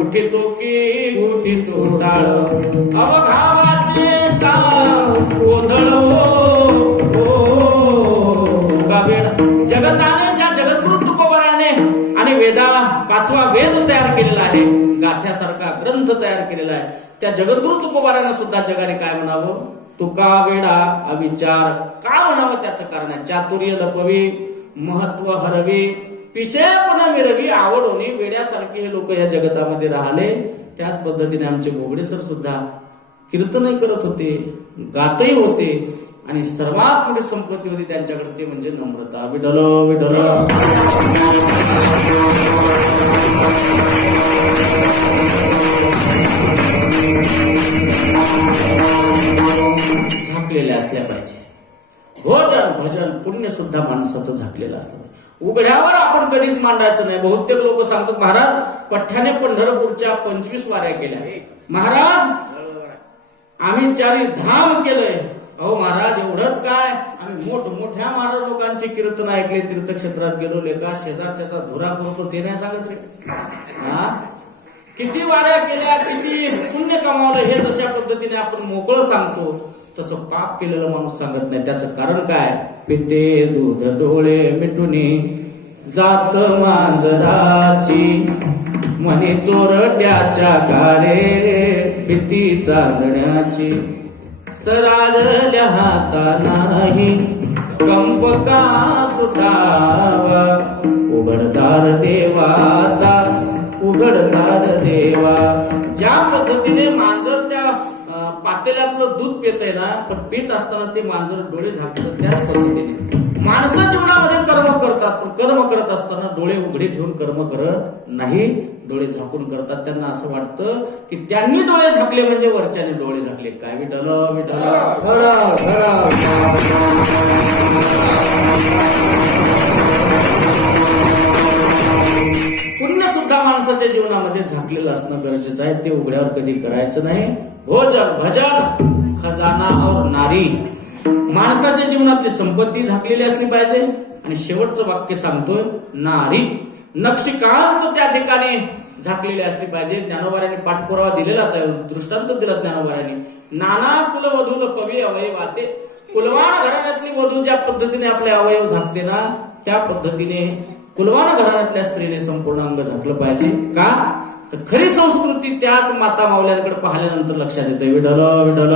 उठितो की उठितो टाळ, अवघावाचे गोंधळ. तुका वेडा. जगताने ज्या जगद्गुरु तुकोबाराने आणि वेदा 5वा वेद तयार केलेला आहे, गाथ्यासारखा ग्रंथ तयार केलेला आहे, त्या जगद्गुरु तुकोबाराने सुद्धा जगाने काय म्हणावं? तुका वेडा अविचार. का म्हणावं? त्याचं कारण आहे चातुर्य लपवी, महत्व हरवी, पिशेपण मिरवी, आवडोनी. वेड्यासारखे हे लोक या जगतामध्ये राहिले. त्याच पद्धतीने आमचे बोबडे सर सुद्धा कीर्तनही करत होते, गातही होते आणि सर्वात मोठी संपत्ती होती त्यांच्याकडे ते म्हणजे नम्रता. विठ्ठल विठ्ठल. झाकलेल्या असल्या पाहिजे. भोजन, भजन, पुण्य सुद्धा माणसाचं झाकलेलं असलं पाहिजे. उघड्यावर आपण कधीच मांडायचं नाही. बहुतेक लोक सांगतात महाराज पठ्ठ्याने पंढरपूरच्या 25 वाऱ्या केल्या. महाराज आम्ही 4 धाम केलंय. अहो महाराज एवढंच काय, आम्ही मोठ्या महाराज लोकांचे कीर्तन ऐकले, तीर्थक्षेत्रात गेलो, लेका शेजारच्याचा धुरा करतो ते नाही सांगत रे. हा किती वाऱ्या केल्या, किती पुण्य कमावलं, हे जशा पद्धतीने आपण मोकळं सांगतो तसं पाप केलेलं माणूस सांगत नाही. त्याचं कारण काय? पिते दूध डोळे मिटुनी जात मांजराची, म्हणे चोरट्याच्या कारे भीती चांदण्याची. सरारल्या हाता नाही कंप का सुटावा उघडदार देवा आता उघडदार देवा. ज्या पद्धतीने मांजर त्या पातेल्यातलं दूध पितय ना, पण पित असताना ते मांजर डोळे झाकतं, त्याच पद्धतीने माणसं जीवनामध्ये कर्म करतात, पण कर्म करत असताना डोळे उघडे ठेवून कर्म करत नाही, डोळे झाकून करतात. त्यांना असं वाटतं की त्यांनी डोळे झाकले म्हणजे वरच्याने डोळे झाकले. काय विठ्ठल विठ्ठल. पुण्य सुद्धा माणसाच्या जीवनामध्ये झाकलेलं असणं गरजेचं आहे. ते उघड्यावर कधी करायचं नाही. भोजन भजन खजाना और नारी. माणसाच्या जीवनातली संपत्ती झाकलेली असली पाहिजे. आणि शेवटचं वाक्य सांगतोय नारी नक्षीकांत त्या ठिकाणी झाकलेली असली पाहिजे. ज्ञानोबाऱ्यांनी पाठपुरावा दिलेलाच आहे, दृष्टांत दिला ज्ञानोबाऱ्यांनी. नाना कुलवधूल पवी अवयवाते. कुलवान घराण्यातली वधू ज्या पद्धतीने आपले अवयव झाकते ना, त्या पद्धतीने कुलवान घराण्यातल्या स्त्रीने संपूर्ण अंग झाकलं पाहिजे. का तर खरी संस्कृती त्याच माता मावल्यांकडे पाहिल्यानंतर लक्षात येते. विठ्ठल विठ्ठल.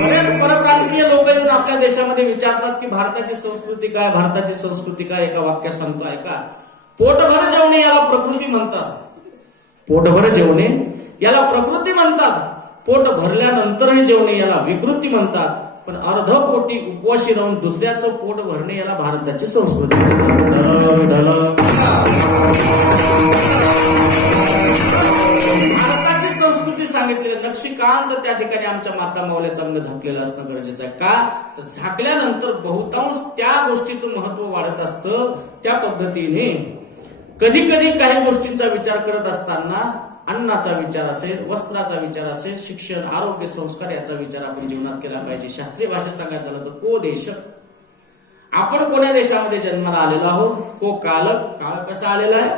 बरेच परप्रांतीय लोक येऊन आपल्या देशामध्ये विचारतात की भारताची संस्कृती काय, भारताची संस्कृती काय. एका वाक्यात सांगतो ऐका. पोटभर जेवणे याला प्रकृती म्हणतात. पोटभर जेवणे याला प्रकृती म्हणतात. पोट भरल्यानंतरही जेवणे याला विकृती म्हणतात. पण अर्ध पोटी उपवाशी राहून दुसऱ्याचं पोट भरणे याला भारताची संस्कृती म्हणतात. भारताची संस्कृती सांगितली. नक्षीकांत त्या ठिकाणी आमच्या माता मावल्याचं अंग झाकलेलं असणं गरजेचं आहे. का तर झाकल्यानंतर बहुतांश त्या गोष्टीचं महत्व वाढत असतं. त्या पद्धतीने कधी कधी काही गोष्टींचा विचार करत असताना अन्नाचा विचार असेल, वस्त्राचा विचार असेल, शिक्षण, आरोग्य, संस्कार याचा विचार आपण जीवनात केला पाहिजे. शास्त्रीय भाषेत सांगायचं झालं तर को देश, आपण कोण्या देशामध्ये जन्माला आलेलो आहोत, को काल, काळ कसा आलेला आहे,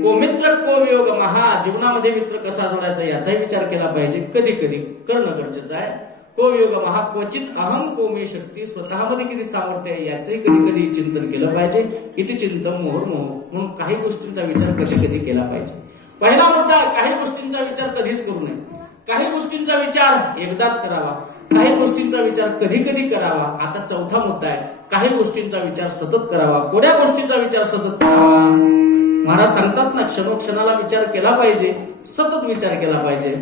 को मित्र को वियोग महा, जीवनामध्ये मित्र कसा जोडायचा याचाही विचार केला पाहिजे. कधी कधी करणं गरजेचं आहे. को वियोग महा क्वचित अहम को मे शक्ती, स्वतःमध्ये किती सामर्थ्य आहे याचंही कधी कधी चिंतन केलं पाहिजे. इथे चिंतन मोहर्मोह म्हणून काही गोष्टींचा विचार कधी कधी केला पाहिजे. पहिला मुद्दा, काही गोष्टींचा विचार कधीच करू नये. काही गोष्टींचा विचार एकदाच करावा, काही गोष्टींचा विचार कधी कधी करावा. आता चौथा मुद्दा आहे, काही गोष्टींचा विचार सतत करावा. कोण्या गोष्टीचा विचार सतत करावा. महाराज सांगतात ना, क्षणोक्षणाला विचार केला पाहिजे, सतत विचार केला पाहिजे.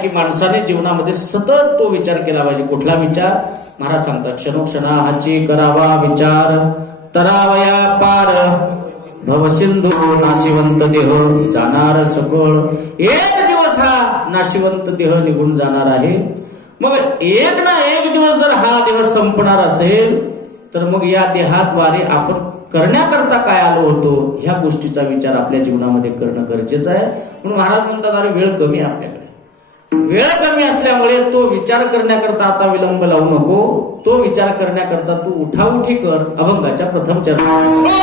की माणसाने जीवनामध्ये सतत तो विचार केला पाहिजे. कुठला विचार. महाराज सांगतात, क्षणोक्षणा हाची करावा विचार, तरावया पार भवसिंधू नाशिवंत देह जाणार सकळ. एक दिवस हा नाशिवंत देह निघून जाणार आहे. मग एक ना एक दिवस जर हा देह संपणार असेल तर मग या देहाद्वारे आपण करण्याकरता काय आलो होतो ह्या गोष्टीचा विचार आपल्या जीवनामध्ये करणं गरजेचं आहे. म्हणून महाराज म्हणतात, अरे वेळ कमी आपल्याकडे, वेळ कमी असल्यामुळे तो विचार करण्याकरता आता विलंब लावू नको. तो विचार करण्याकरता तू उठाउठी कर. अभंगाच्या प्रथम चरणात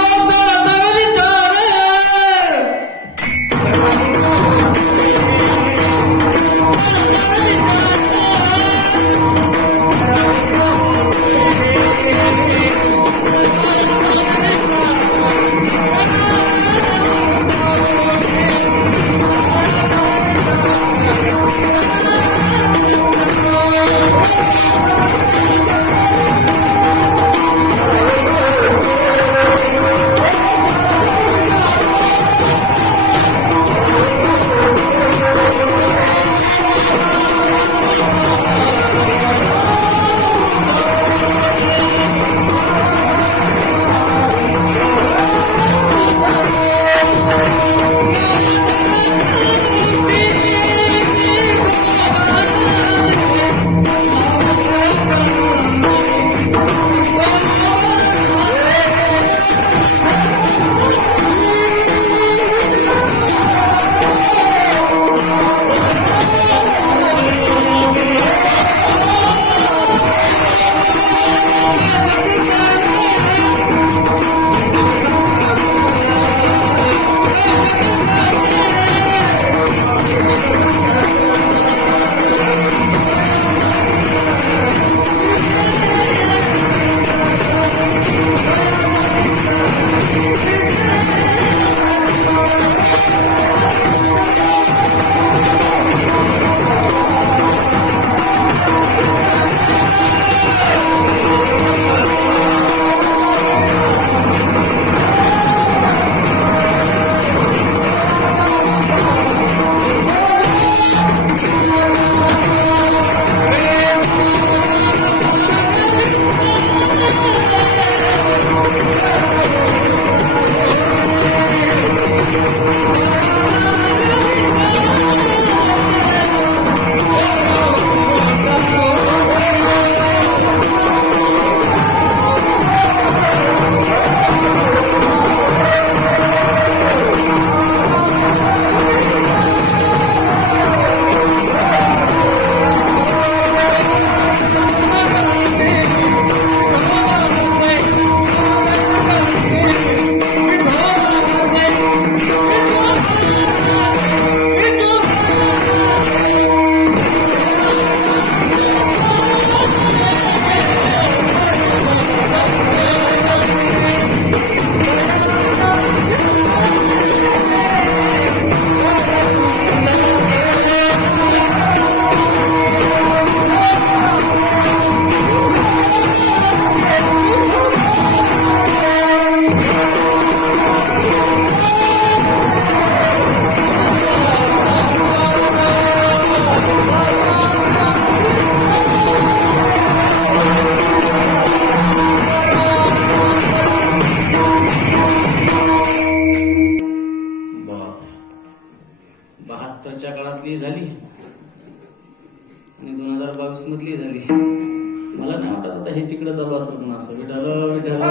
हे तिकडे चालू असेल म्हणून असं विठ्ठल विठ्ठल.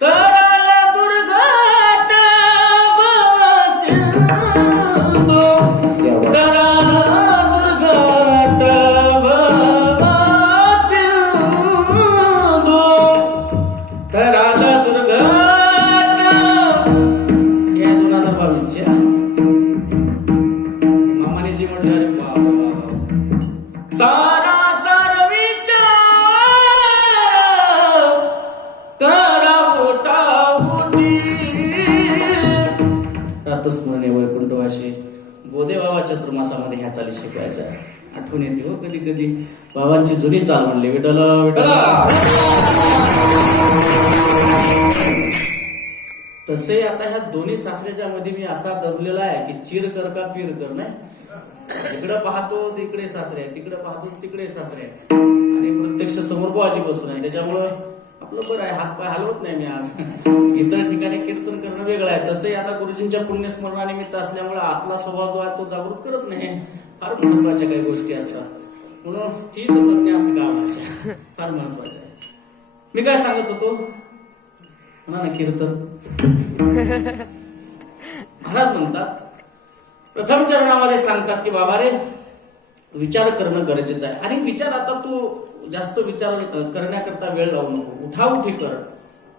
तर आला दुर्घट भवसिंधू, तर आला दुर्घट भवसिंधू, तर आला दुर्घट. या 2022च्या मामाने जी म्हणलं, अरे बाबा बाबा, सारा सार विचार करा मोठा मोठी. प्रातस्मरणे वैकुंठवाशी गोदे बाबा चतुर्मासामध्ये ह्या चाली शिकवायच्या. आठवण येते हो कधी कधी बाबांची जुनी चाल म्हणली विठ्ठल विठ्ठल. तसे आता ह्या दोन्ही सासऱ्याच्या मध्ये मी असा दबलेला आहे की चिर कर का पीर कर नाही. इकडे पाहतो तिकडे सासरे आहे, तिकडे पाहतो तिकडे सासरे आहे, आणि प्रत्यक्ष समोर बुवाजी बसून आहे. त्याच्यामुळं आपलं बरं आहे, हातपाय हलवत नाही मी आज. इतर ठिकाणी कीर्तन करणं वेगळं आहे. तसंही आता गुरुजींच्या पुण्यस्मरणानिमित्त असल्यामुळे आतला स्वभाव जो आहे तो जागृत करत नाही. फार महत्वाच्या काही गोष्टी असतात, म्हणून स्थित प्रज्ञा असं गाव भाषा फार महत्वाचं आहे. मी काय सांगत होतो म्हणा ना, कीर्तन. महाराज म्हणतात प्रथम चरणामध्ये सांगतात की बाबा रे, विचार करणं गरजेचं आहे. आणि विचार आता तू जास्त विचार करण्याकरता वेळ लावू नको, उठाउठी कर.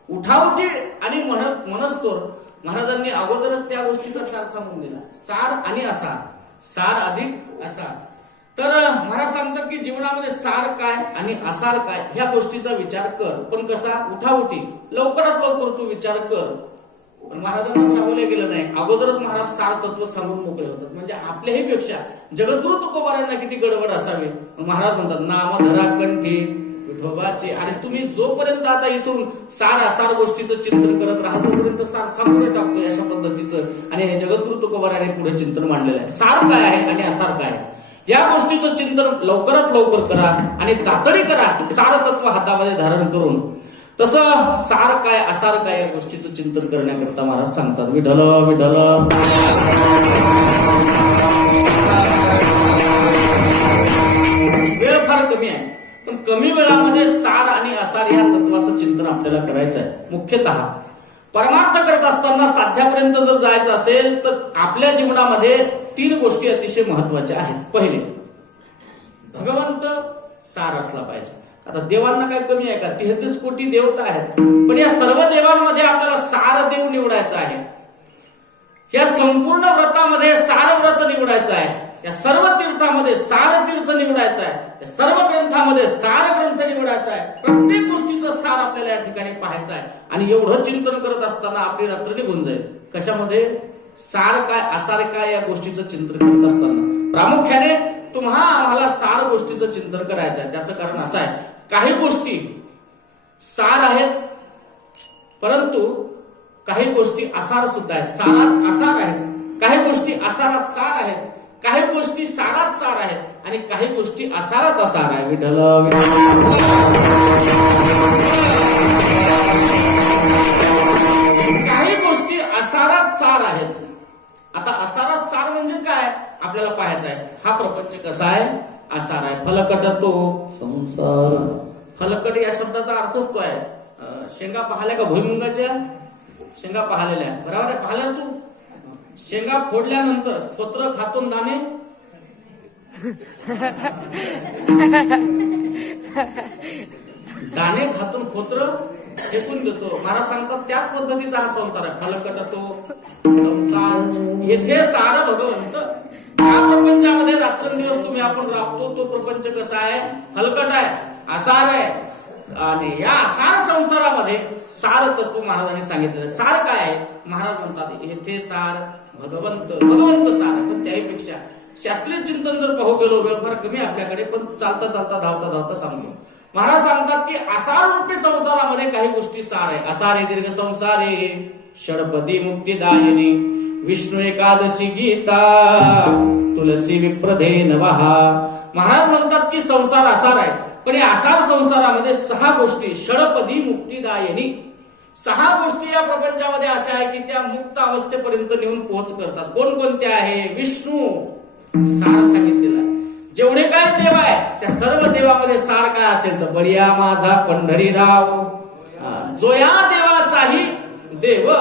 उठाउठी आणि मनस्तोर महाराजांनी अगोदरच त्या गोष्टीचा सार सांगून दिला. सार आणि असार, सार अधिक असार. तर महाराज सांगतात की जीवनामध्ये सार काय आणि असार काय ह्या गोष्टीचा विचार कर. पण कसा? उठाउठी, लवकरात लवकर तू विचार कर. महाराजांना राबवलं गेलं नाही, अगोदरच महाराज सार तत्व सांगून मोकळे होतात. म्हणजे आपल्याही पेक्षा जगद्गुरु तुकोबारांना किती गडबड असावी. महाराज म्हणतात नाम धरा कंठी विठोबाचे. अरे तुम्ही जोपर्यंत आता इथून सार असार गोष्टीचं चिंतन करत राहा तोपर्यंत सार सांगून टाकतो अशा पद्धतीचं. आणि हे जगद्गुरु तुकोबाराने पुढे चिंतन मांडलेलं आहे. सार काय आहे आणि असार काय आहे या गोष्टीचं चिंतन लवकरात लवकर करा आणि तातडी करा, सार तत्व हातामध्ये धारण करून. तसं सार काय असार काय या गोष्टीचं चिंतन करण्याकरता महाराज सांगतात विठ्ठल विठ्ठल. वेळ फार कमी आहे, पण कमी वेळामध्ये सार आणि असार या तत्वाचं चिंतन आपल्याला करायचं आहे. मुख्यतः परमार्थ करत असताना साध्यापर्यंत जर जायचं असेल तर आपल्या जीवनामध्ये 3 गोष्टी अतिशय महत्वाच्या आहेत. पहिले, भगवंत सार असला पाहिजे. आता देवांना काय कमी आहे का? 33 कोटी देवता आहेत, पण या सर्व देवांमध्ये आपल्याला सार देव निवडायचा आहे. या संपूर्ण व्रतामध्ये सार व्रत निवडायचं आहे. या सर्व तीर्थामध्ये सार तीर्थ निवडायचं आहे. या सर्व ग्रंथामध्ये सार ग्रंथ निवडायचा आहे. प्रत्येक गोष्टीचं सार आपल्याला या ठिकाणी पाहायचं आहे. आणि एवढं चिंतन करत असताना आपली रात्र निघून जाईल. कशामध्ये? सार काय असार काय या गोष्टीचं चिंतन करत असताना. प्रामुख्याने आम्हाला सार गोष्टीचं चिंतन करायचं आहे. त्याचं कारण असं आहे, काही गोष्टी सार आहेत परंतु काही गोष्टी असार सुद्धा आहेत. सारात असार आहेत, काही गोष्टी असारात सार आहेत, काही गोष्टी सारात सार आहेत आणि काही गोष्टी असारात असार आहे. विठ्ठल काही गोष्टी असारात सार आहेत. आता असारात सार म्हणजे काय आपल्याला पाहायचं आहे. हा प्रपंच कसा आहे? असार आहे. फलकट तो संसार. फलकट या शब्दाचा अर्थच तो आहे. शेंगा पाहिल्या का? भुईमुंगाच्या शेंगा पाहिलेल्या आहे, बरोबर आहे. पाहिल्या तू शेंगा फोडल्यानंतर पत्र खातून दाणे दाणे खातून खोत्र फेकून देतो. महाराज सांगतात त्याच पद्धतीचा हा संसार आहे. फलकट तो संसार. येथे सार भगवंत. या प्रपंचामध्ये रात्रंदिवस तुम्ही आपण राबतो तो प्रपंच कसा आहे? फलकट आहे, असार आहे. आणि या सार संसारामध्ये सार तत्व महाराजांनी सांगितलेलं. सार काय आहे? महाराज म्हणतात येथे सार भगवंत. भगवंत सार. पण त्याहीपेक्षा शास्त्रीय चिंतन जर पाहू गेलो, वेळ फार कमी आपल्याकडे, पण चालता चालता धावता धावता सांगतो. महाराज सांगतात की असार रूपी संसारामध्ये काही गोष्टी सार आहे. असारे दीर्घ संसारे षडपदी मुक्तिदायिनी विष्णू एकादशी गीता तुलसी विप्रधे नवहा. महाराज म्हणतात की संसार असार आहे, पण या असार संसारामध्ये 6 गोष्टी षडपदी मुक्तिदायिनी 6 गोष्टी या प्रपंचामध्ये अशा आहे की त्या मुक्त अवस्थेपर्यंत नेऊन पोहोच करतात. कोणकोणत्या आहे? विष्णू, सार सांगितलेला आहे. जेवढे काय देव आहे त्या सर्व देवामध्ये सार काय असेल तर बळीया माझा पंढरीराव, जो या देवाचाही देव,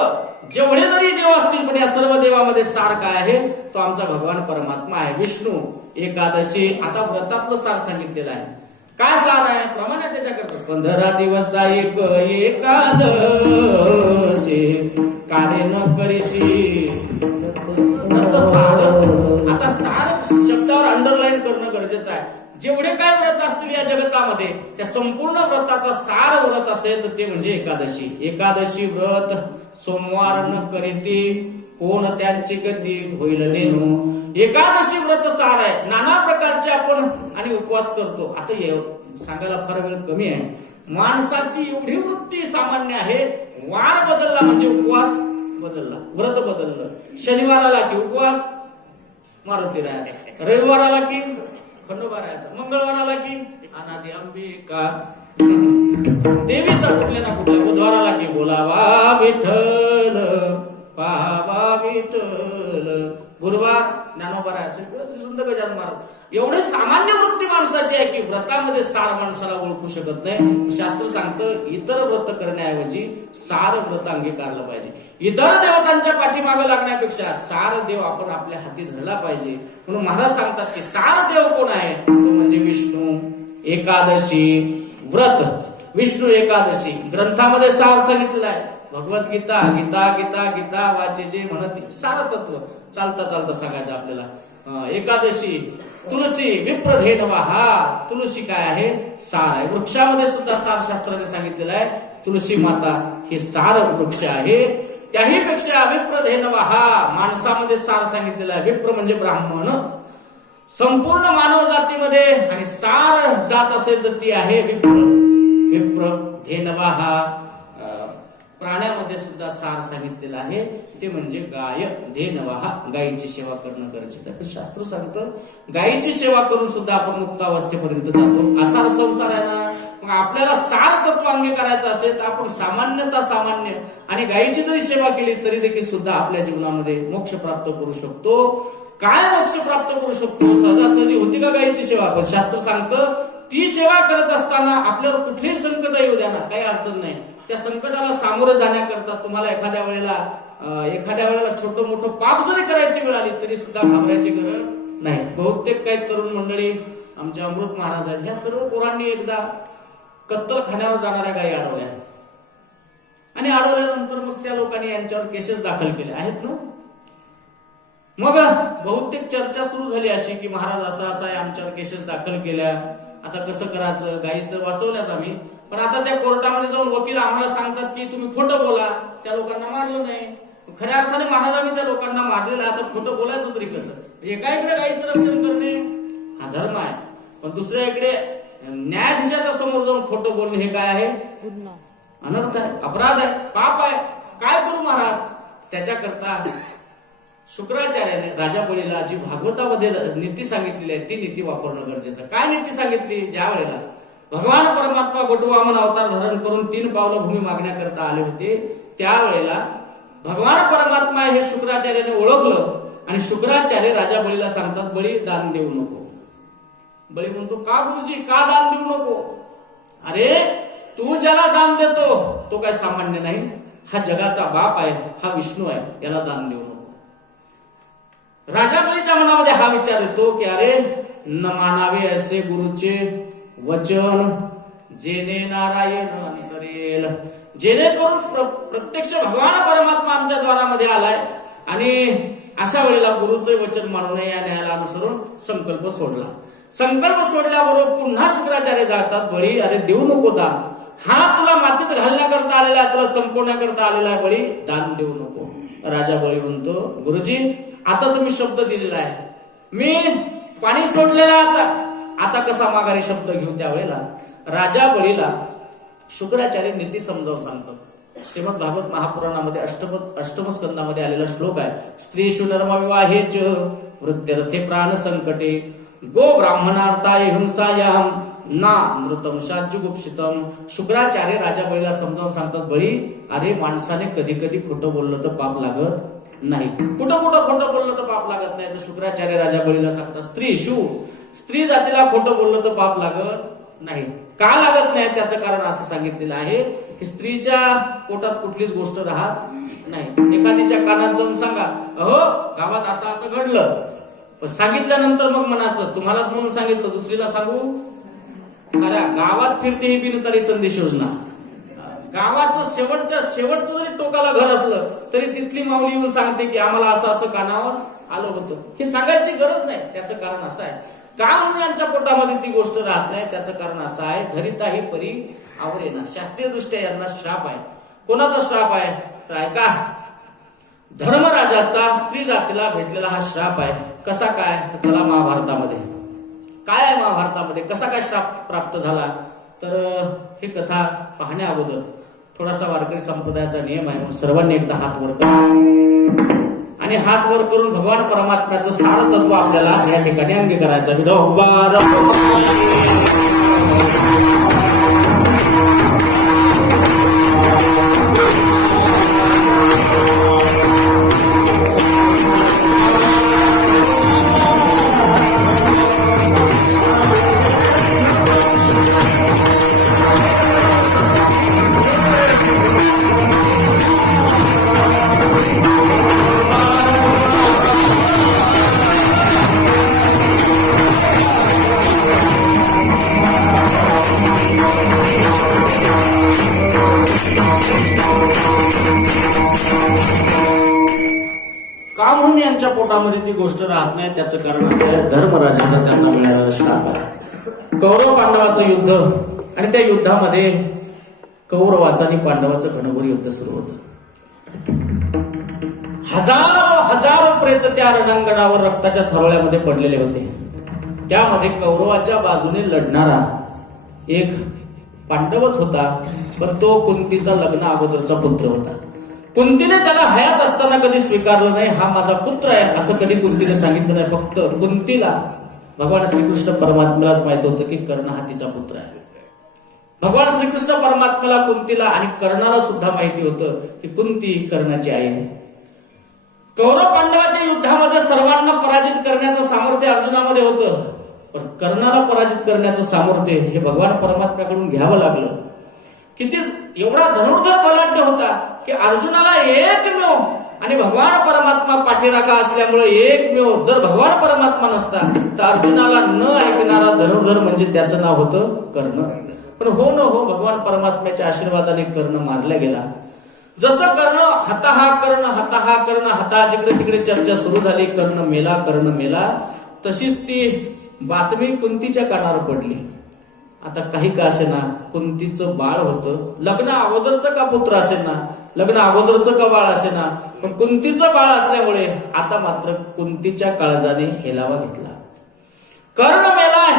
जेवढे जरी देव असतील पण या सर्व देवामध्ये सार काय आहे? तो आमचा भगवान परमात्मा आहे. विष्णू, एकादशी. आता व्रतातलं सार सांगितलेलं आहे. काय सार आहे? प्रमाण आहे त्याच्याकरता. 15 दिवस एक एकादशी, कार्य न करीशी व्रत सार. आता सार शब्दावर अंडरलाईन करणं गरजेचं आहे. जेवढे काय व्रत असतील या जगतामध्ये त्या संपूर्ण व्रताचा सार व्रत असेल तर ते म्हणजे एकादशी. एकादशी व्रत सोमवार न करीती कोण त्यांची गती होईल नेणू. एकादशी व्रत सार आहे. नाना प्रकारचे आपण आणि उपवास करतो. आता सांगायला फार वेळ कमी आहे. माणसाची एवढी वृत्ती सामान्य आहे. वार बदलला म्हणजे उपवास बदलला, व्रत बदललं. शनिवार आला की उपवास मारुती राहायचा, रविवार आला की खंडोबा राहायचा, मंगळवार आला की अनादी अंबिका देवीचा कुठल्या ना कुठल्या, बुधवार आला की बोलावा विठ्ठल पाहावा विठ्ठल, गुरुवार ज्ञानोबा राहायचा, संत गजानन महाराज. एवढे सामान्य वृत्ती माणसाची आहे की व्रतामध्ये सार माणसाला ओळखू शकत नाही. शास्त्र सांगतं इतर व्रत करण्याऐवजी सार व्रत अंगीकारलं पाहिजे. इतर देवतांच्या पाठीमागे लागण्यापेक्षा सार देव आपण आपल्या हाती धरला पाहिजे. म्हणून महाराज सांगतात की सार देव कोण आहे? तो म्हणजे विष्णू. एकादशी व्रत, विष्णू एकादशी. ग्रंथामध्ये सार सांगितलेला आहे. भगवद्गीता, गीता गीता गीता वाचे जे म्हणत सार तत्व चालता चालता सांगायचं आपल्याला. एकादशी, तुलसी विप्रधेनवा. हा तुलसी काय आहे? सार आहे. वृक्षामध्ये सुद्धा सार शास्त्राने सांगितलेलं आहे. तुलसी माता हे सार वृक्ष आहे. त्याही पेक्षा विप्रधेनवा हा माणसामध्ये सार सांगितलेला आहे. विप्र म्हणजे ब्राह्मण. संपूर्ण मानव जातीमध्ये आणि सार जात असेल तर ती आहे विप्र. विप्र धेनवा हा प्राण्यामध्ये सुद्धा सार सांगितलेला आहे. ते म्हणजे गाय. धेनवा हा गायीची सेवा करणं गरजेचं आहे. पण शास्त्र सांगतं गायीची सेवा करून सुद्धा आपण मुक्तावस्थेपर्यंत जातो. असा संसार आहे ना. मग आपल्याला सार तत्व अंगीकारायचं असेल तर आपण सामान्य आणि गायीची जरी सेवा केली तरी देखील सुद्धा आपल्या जीवनामध्ये मोक्ष प्राप्त करू शकतो. काय मोक्ष प्राप्त करू शकतो? सहजासहजी होती का गायीची सेवा? पण शास्त्र सांगतं ती सेवा करत असताना आपल्यावर कुठलीही संकट येऊ द्या ना, काही अडचण नाही. त्या संकटाला सामोरं जाण्याकरता तुम्हाला एखाद्या वेळेला छोटं मोठं पाप जरी करायची वेळ आली तरी सुद्धा घाबरायची गरज नाही. बहुतेक काही तरुण मंडळी आमच्या अमृत महाराज आहेत, ह्या सर्व पोरांनी एकदा कत्तल खाण्यावर जाणाऱ्या गायी अडवल्या आणि अडवल्यानंतर मग त्या लोकांनी यांच्यावर केसेस दाखल केले आहेत ना. मग बहुतेक चर्चा सुरू झाली अशी की महाराज असं आहे, आमच्यावर केसेस दाखल केल्या, आता कसं करायचं? गायी तर वाचवल्याच आम्ही, पण आता त्या कोर्टामध्ये जाऊन वकील आम्हाला सांगतात की तुम्ही खोटं बोला, त्या लोकांना मारलं नाही. खऱ्या अर्थाने महाराजांनी त्या लोकांना मारलेलं, आता खोटं बोलायचं तरी कसं? एका इकडे गायीचं रक्षण करणे हा धर्म आहे, पण दुसऱ्या इकडे न्यायाधीशाच्या समोर जाऊन खोटं बोलणे हे काय आहे? गुन्हा, अनर्थ आहे, अपराध आहे, पाप आहे. काय करू महाराज? त्याच्याकरता शुक्राचार्याने राजा बळीला जी भागवतामध्ये नीती सांगितलेली आहे ती नीती वापरणं गरजेचं. काय नीती सांगितली? ज्या वेळेला भगवान परमात्मा बटू वामन अवतार धारण करून 3 पावलं भूमी मागण्याकरता आले होते, त्यावेळेला भगवान परमात्मा हे शुक्राचार्याने ओळखलं आणि शुक्राचार्य राजा बळीला सांगतात बळी दान देऊ नको. बळी म्हणतो का गुरुजी, का दान देऊ नको? अरे तू ज्याला दान देतो तो काय सामान्य नाही, हा जगाचा बाप आहे, हा विष्णू आहे, याला दान देऊ नको. राजा बळीच्या मनामध्ये हा विचार येतो की अरे न मानावे असे गुरुचे वचन, जेणे नारायण अंतरेल. जेणेकरून प्रत्यक्ष भगवान परमात्मा आमच्या द्वारामध्ये आलाय आणि अशा वेळेला गुरुचे वचन मानू नये या न्यायाला अनुसरून संकल्प सोडला. संकल्प सोडल्याबरोबर पुन्हा शुक्राचार्य जातात, बळी अरे देऊ नको दान, हा तुला मातीत घालण्याकरता आलेला आहे, तुला संपवण्याकरता आलेला आहे, बळी दान देऊ नको. राजा बळी म्हणतो गुरुजी आता तुम्ही शब्द दिलेला आहे, मी पाणी सोडलेला आता कसा माघारी शब्द घेऊ? त्यावेळेला राजा बळीला शुक्राचार्य नीती समजावून सांगतात. श्रीमद भागवत महापुराणामध्ये अष्टम स्कंदामध्ये आलेला श्लोक आहे, स्त्रीषु नर्म विवाहेच वृत्त्यर्थे प्राण संकटे गो ब्राह्मणार्थाय हिंसायाम ना नृतम शाज्युगुप्सितम. शुक्राचार्य राजा बळीला समजावून सांगतात, बळी अरे माणसाने कधी कधी खोटं बोललं तर पाप लागत नाही. कुठं कुठं खोटं बोललं तर पाप लागत नाही. तर शुक्राचार्य राजा बळीला सांगतात, स्त्री जातीला खोटं बोललं तर पाप लागत नाही. का लागत नाही त्याचं कारण असं सांगितलेलं आहे की स्त्रीच्या पोटात कुठलीच गोष्ट राहत नाही. एखादीच्या कानात जाऊन सांगा, अहो गावात असं असं घडलं, पण सांगितल्यानंतर मग म्हणायचं तुम्हालाच म्हणून सांगितलं, दुसरीला सांगू. साऱ्या गावात फिरते ही बिन तरी संदेश योजना. गावाचं शेवटचं जरी टोकाला घर असलं तरी तिथली माऊली येऊन सांगते की आम्हाला असं असं कानावर आलं होतं. हे सांगायची गरज नाही. त्याचं कारण असं आहे, का म्हणून यांच्या पोटामध्ये ती गोष्ट राहत नाही. त्याचं कारण असं आहे, धरिता ही परी आवरेना. शास्त्रीय दृष्ट्या यांना श्राप आहे. कोणाचा श्राप आहे तर ऐका, धर्मराजाचा स्त्री जातीला भेटलेला हा श्राप आहे. कसा काय तर चला महाभारतामध्ये काय आहे, महाभारतामध्ये कसा काय श्राप प्राप्त झाला तर ही कथा पाहण्या अगोदर थोडासा वारकरी संप्रदायाचा नियम आहे. सर्वांनी एकदा हात वर करा आणि हात वर करून भगवान परमात्म्याचं सार तत्व आपल्याला या ठिकाणी अंगीकारायचं. विठोबा का म्हणून यांच्या पोटामध्ये ती गोष्ट राहत नाही त्याचं कारण असं आहे, धर्मराजाचा त्यांना मिळालेला श्राप आहे. कौरव पांडवाचं युद्ध आणि त्या युद्धामध्ये कौरवाचं आणि पांडवाचं घनघोर युद्ध सुरू होतं. हजारो प्रेत त्या रणांगणावर रक्ताच्या थरोळ्यामध्ये पडलेले होते. त्यामध्ये कौरवाच्या बाजूने लढणारा एक पांडवच होता, पण तो कुंतीचा लग्न अगोदरचा पुत्र होता. कुंतीने त्याला हयात असताना कधी स्वीकारलं नाही. हा माझा पुत्र आहे असं कधी कुंतीने सांगितलं नाही. फक्त कुंतीला भगवान श्रीकृष्ण परमात्म्यालाच माहित होतं की कर्ण हा तिचा पुत्र आहे. भगवान श्रीकृष्ण परमात्म्याला, कुंतीला आणि कर्णाला सुद्धा माहिती होतं की कुंती कर्णाची आई आहे. कौरव पांडवाच्या युद्धामध्ये सर्वांना पराजित करण्याचं सामर्थ्य अर्जुनामध्ये होतं, पण कर्णाला पराजित करण्याचं सामर्थ्य हे भगवान परमात्म्याकडून घ्यावं लागलं. किती एवढा धनुर्धर बलाढ्य होता की अर्जुनाला एकमेव, आणि भगवान परमात्मा पाठीराखा असल्यामुळे एकमेव, जर भगवान परमात्मा नसता तर अर्जुनाला न ऐकणारा धनुर्धर म्हणजे त्याचं नाव होतं कर्ण. पण हो न हो भगवान परमात्म्याच्या आशीर्वादाने कर्ण मारला गेला. जसं कर्ण हता जिकडे तिकडे चर्चा सुरू झाली, कर्ण मेला, तशीच ती बातमी कुंतीच्या कानावर पडली. आता काही का असेना कुंतीचं बाळ होतं, लग्न अगोदरचं का पुत्र असेना, लग्न अगोदरचं का बाळ असेना, पण कुंतीचं बाळ असल्यामुळे आता मात्र कुंतीच्या काळजाने हेलावा घेतला. कर्ण मेलाय,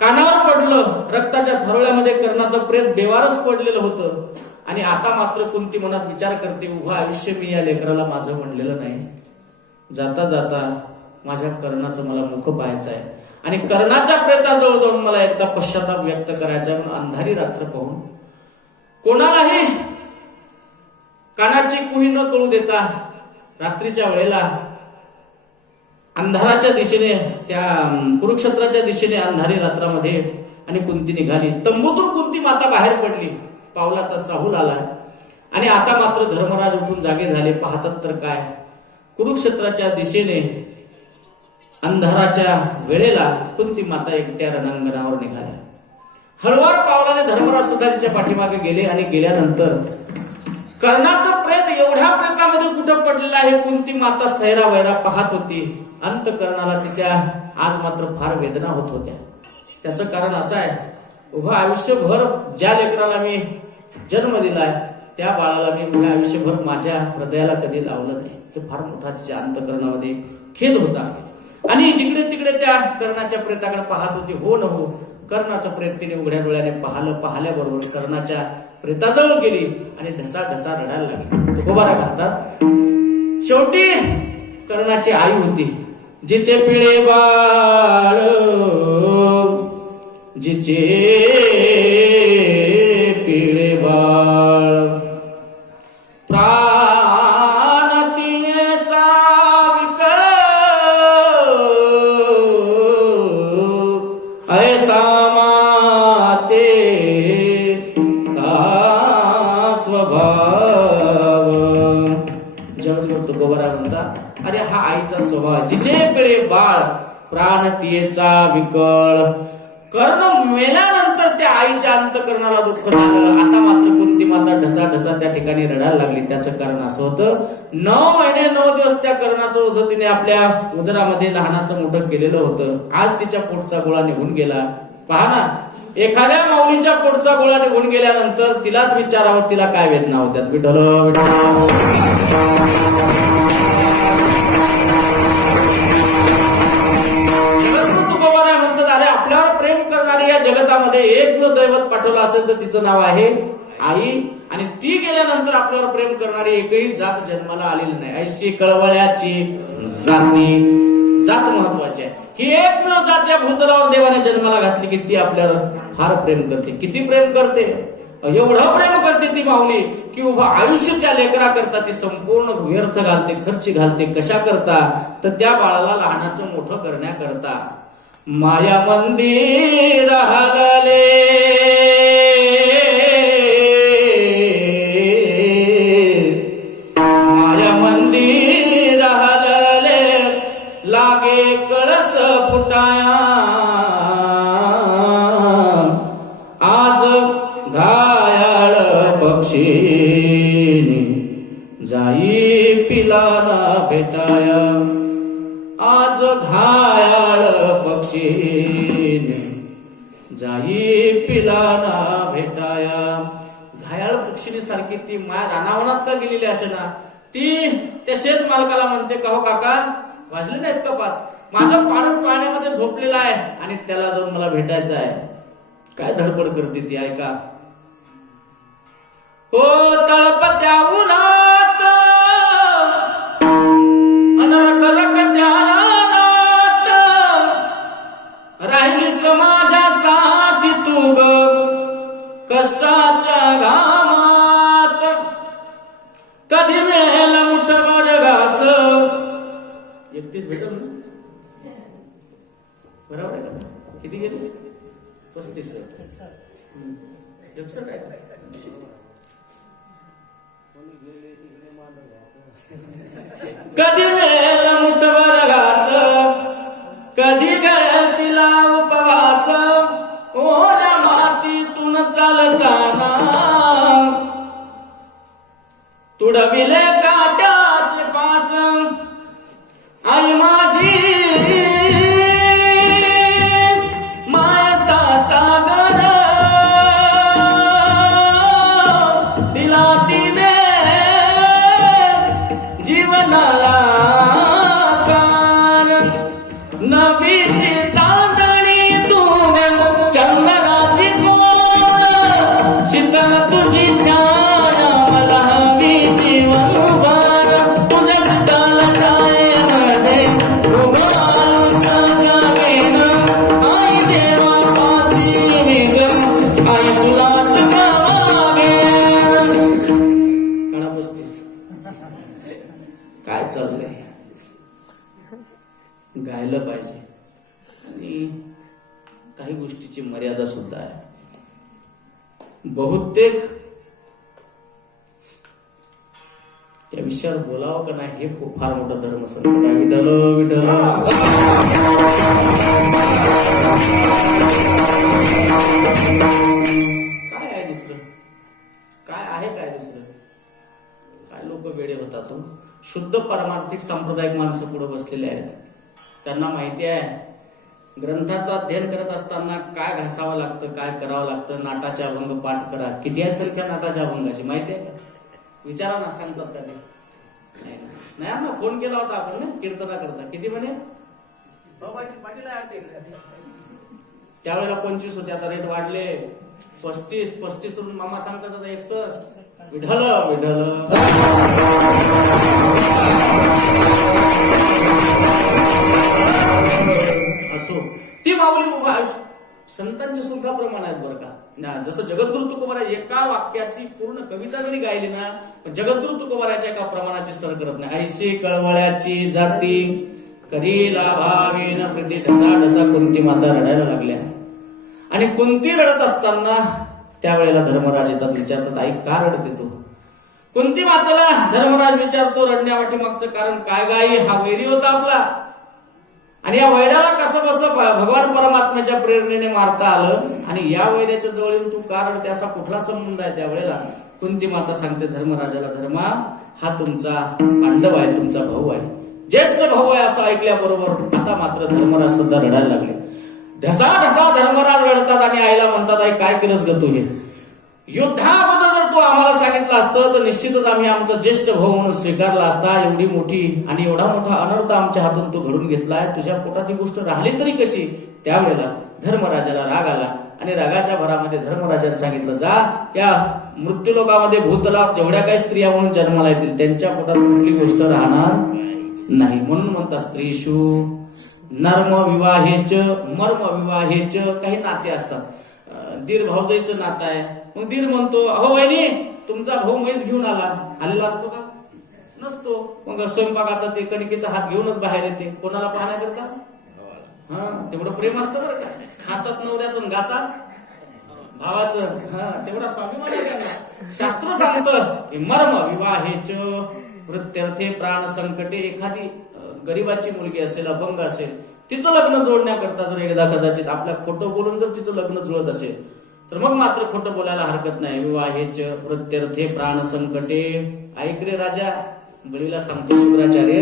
कानावर पडलं, रक्ताच्या थरोळ्यामध्ये कर्णाचं प्रेत बेवारस पडलेलं होतं. आणि आता मात्र कुंती मनात विचार करते, उभं आयुष्य मी या लेकराला माझं म्हणलेलं नाही. जाता जाता माझ्या कर्णाचं मला मुख पाहायचं आहे आणि कर्णाच्या प्रेताजवळ जाऊन मला एकदा पश्चाताप व्यक्त करायचा आहे. म्हणून अंधारी रात्र पाहून कोणालाही कानाची कुही न कळू देता रात्रीच्या वेळेला अंधाराच्या दिशेने, त्या कुरुक्षेत्राच्या दिशेने अंधारी रात्रामध्ये आणि कुंती निघाली. तंबूतून कुंती माता बाहेर पडली. पावलाचा चाहूल आला आणि आता मात्र धर्मराज उठून जागे झाले. पाहतात तर काय, कुरुक्षेत्राच्या दिशेने अंधाराच्या वेळेला कुंती माता एकट्या रणांगणावर निघाल्या. हळुवार पावलाने धर्मराज सुद्धा तिच्या पाठीमागे गेले आणि गेल्यानंतर कर्णाचं प्रेत एवढ्या प्रेतामध्ये कुठं पडलेलं आहे कुंती माता सैरा वैरा पाहत होती. अंतकरणाला तिच्या आज मात्र फार वेदना होत होत्या. त्याचं कारण असं आहे, उभं आयुष्यभर ज्या लेकराला मी जन्म दिलाय त्या बाळाला मी आयुष्यभर माझ्या हृदयाला कधी लावलं नाही. हे फार मोठा तिच्या अंतकरणामध्ये खेद होता. आणि जिकडे तिकडे त्या कर्णाच्या प्रेताकडे पाहत होती. हो न हो कर्णाचं प्रेत तिने उघड्या डोळ्याने पाहिल्याबरोबर कर्णाच्या प्रेताजवळ गेली आणि ढसा रडायला लागली. तुकोबारा म्हणतात, शेवटी कर्णाची आई होती, जिचे पिळे बाळ जिचे पिळे बाळ प्राण तिचा विकळ ऐसा माते का स्वभाव. जगद्गुरु तुकोबरा म्हणतात, अरे हा आईचा स्वभाव. जिचे पिळे बाळ प्राण तिचा विकळ. कर्ण मेल्यानंतर त्या आईच्या अंतकरणाला दुःख झालं. आता मात्र कुंती माता ढसा त्या ठिकाणी रडायला लागली. त्याचं कारण असं होतं, 9 महिने 9 दिवस त्या कर्णाचं ओझं तिने आपल्या उदरामध्ये लहानाचं मोठं केलेलं होतं. आज तिच्या पोटचा गोळा निघून गेला. पहा ना, एखाद्या माऊलीच्या पोटचा गोळा निघून गेल्यानंतर तिलाच विचारावं तिला काय वेदना होत्यात. विठ्ठल म्हणतात, अरे आपल्यावर प्रेम करणारी या जगतामध्ये एकमेव दैवत पाठवलं असेल तर तिचं नाव आहे आई. आणि ती गेल्यानंतर आपल्यावर प्रेम करणारी एकही जात जन्माला आलेली नाही. ऐशी कळवळ्याची जात महत्वाची आहे. ही एकमेव जात या भूतलावर देवाने जन्माला घातली की ती आपल्यावर फार प्रेम करते. किती प्रेम करते, एवढं प्रेम करते ती माऊली की उभं आयुष्य त्या लेकरा करता ती संपूर्ण व्यर्थ घालते, खर्च घालते. कशा करता, तर त्या बाळाला लहानाचं मोठं करण्याकरता. माया मंदिर हलले माया मंदिर हलले लागे कळस फुटाया. आज घायाळ पक्षीने जाई पिलाना भेटाया. आज घायाळ पक्षीने जाई पिलाना भेटाया. घायाळ पक्षीने सारखी ती माय रानावनात का गेलेली असे ना, ती त्या शेत मालकाला म्हणते, का हो काका वाजले नाहीत का 5? माझं पाणच पाण्यामध्ये झोपलेलं आहे आणि त्याला जाऊन मला भेटायचं आहे. काय धडपड करते ती, ऐका. हो तळपत्या उन्हात अनरकरक ध्यानात राहिली समाजासाठी तू ग कष्टाच्या घामात. कधी मिळेल मुठभर घास. 31 भेटल ना, बरोबर आहे का? किती गेले? 35. 61 आहे का? कधी मिळेल मुठभर घास, कधी गळेल तिला उपवास. ओल्या मातीतून चालताना तुडविले काट्याचे पास. आई माझी मायाचा सागर दिला तिने जीवनाला कार. नवीची चांदणी तू चंद्राची कोण, शीतल तुझी छाया मला हवी जीवन भार. तुझ्या शीतल छायेमध्ये उभारू सजवेन. आई देवापासी निघ, आई तुलाच मागेन. काढा 35. काय चाललंय, गायलं पाहिजे. आणि काही गोष्टीची मर्यादा सुद्धा आहे. बहुतेक त्या विषयावर बोलावं का नाही हे फार मोठा धर्मसंकट आहे. विठ्ठल विठ्ठल. काय आहे दुसरं, काय आहे काय दुसरं? काय लोक वेडे होतात. शुद्ध पारमार्थिक सांप्रदायिक माणसं पुढे बसलेले आहेत. त्यांना माहिती आहे ग्रंथाचं अध्ययन करत असताना काय घासावं लागतं, काय करावं लागतं. नाटाचे अभंग पाठ करा. किती आहे संख्या नाटाच्या अभंगाची माहिती आहे का? विचारा ना, सांगतात का ते? नाही ना, फोन केला होता आपण ना कीर्तना करता. किती म्हणे? त्यावेळेला 25 होते, आता रेट वाढले 35 वरून मामा सांगतात आता 61. विठ्ठल विठ्ठल. असो, ती माऊली उभा संतांच्या त्यांचे सुद्धा प्रमाण आहेत बरं का. जसं जगद्गुरु तुकोबाराय एका वाक्याची पूर्ण कविता जरी गायली ना, जगद्गुरु तुकोबारायच्या एका प्रमाणाची सर करत नाही. ऐशी कळवळ्याची जाती करीला भावेन प्रीती. ढसा ढसा कुंती माता रडायला लागल्या. आणि कुंती रडत असताना त्यावेळेला धर्मराज येतात, विचारतात आई का रडते तू. कुंती मातेला धर्मराज विचारतो रडण्यापाठीमागचं कारण काय. गाई हा वैरी होता आपला, आणि या वैराला कसं बसं भगवान परमात्म्याच्या प्रेरणेने मारता आलं, आणि या वैराच्या जवळ येऊन तू का रडते असा कुठला संबंध आहे. त्यावेळेला कुंती माता सांगते धर्मराजाला, धर्मा हा तुमचा पांडव आहे, तुमचा भाऊ आहे, ज्येष्ठ भाऊ आहे असं ऐकल्याबरोबर आता मात्र धर्मराज सुद्धा रडायला लागले. ढसा ढसा धर्मराज रडतात आणि आईला म्हणतात आई काय केलंस ग तू. हे युद्धाबद्दल जर तू आम्हाला सांगितलं असतं तर निश्चितच आम्ही आमचा ज्येष्ठ भाऊ म्हणून स्वीकारला असता. एवढी मोठी आणि एवढा मोठा अनर्थ आमच्या हातून तू घडून घेतलाय, तुझ्या पोटात ही गोष्ट राहिली तरी कशी. त्यावेळेला धर्मराजाला राग आला आणि रागाच्या भरामध्ये धर्मराजाने सांगितलं जा त्या मृत्यूलोकामध्ये भूतलात जेवढ्या काही स्त्रिया म्हणून जन्माला येतील त्यांच्या पोटात कुठली गोष्ट राहणार नाही. म्हणून म्हणतात स्त्रीशू नर्म विवाहेच मर्म विवाहेच काही नाते असतात. दीर भाऊजाईचं नातं आहे. मग दीर म्हणतो अहो वहिनी तुमचा भाऊ म्हैस घेऊन आलेला असतो का, नसतो. मग स्वयंपाकाचा ते कणिकेचा हात घेऊनच बाहेर येते, कोणाला पाहण्याकरता. हा तेवढं प्रेम असतं बरं का. खातात नवऱ्याचं गातात भावाचं, हा तेवढा स्वाभिमान आहे त्यांना. शास्त्र सांगतं मर्म विवाहेच वृत्त्यर्थे प्राण संकटे. एखादी गरीबाची मुलगी असेल, अपंग असेल, तिचं लग्न जोडण्याकरता जर एकदा कदाचित आपल्या खोटं बोलून जर तिचं लग्न जुळत असेल तर मग मात्र खोटं बोलायला हरकत नाही. विवाहेच वृत्त्यर्थे प्राण संकटे. ऐक रे राजा, बळीला सांगतो शुक्राचार्य,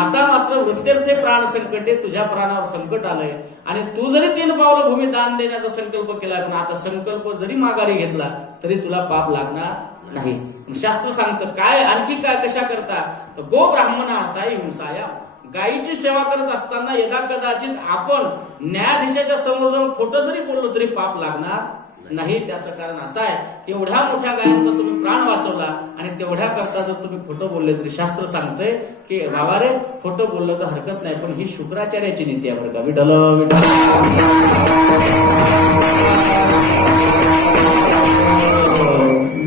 आता मात्र वृत्त्यर्थे प्राण संकटे, तुझ्या प्राणावर संकट आलंय आणि तू जरी 3 पावलं भूमी दान देण्याचा संकल्प केला पण आता संकल्प जरी माघारी घेतला तरी तुला पाप लागणार नाही. शास्त्र सांगतं काय आणखी काय कशा करता तर गो ब्राह्मणा ताई हिंसाया. गायीची सेवा करत असताना यदा कदाचित आपण न्यायाधीशाच्या समोर जाऊन खोटं जरी बोललो तरी पाप लागणार नाही. त्याचं कारण असं आहे की एवढ्या मोठ्या गायांचा तुम्ही प्राण वाचवला आणि तेवढ्या करता जर तुम्ही खोटं बोलले तरी शास्त्र सांगतंय की बाबा रे खोटं बोललं तर हरकत नाही. पण ही शुक्राचार्याची नीती आहे बरं का. विठ्ठल विठ्ठल.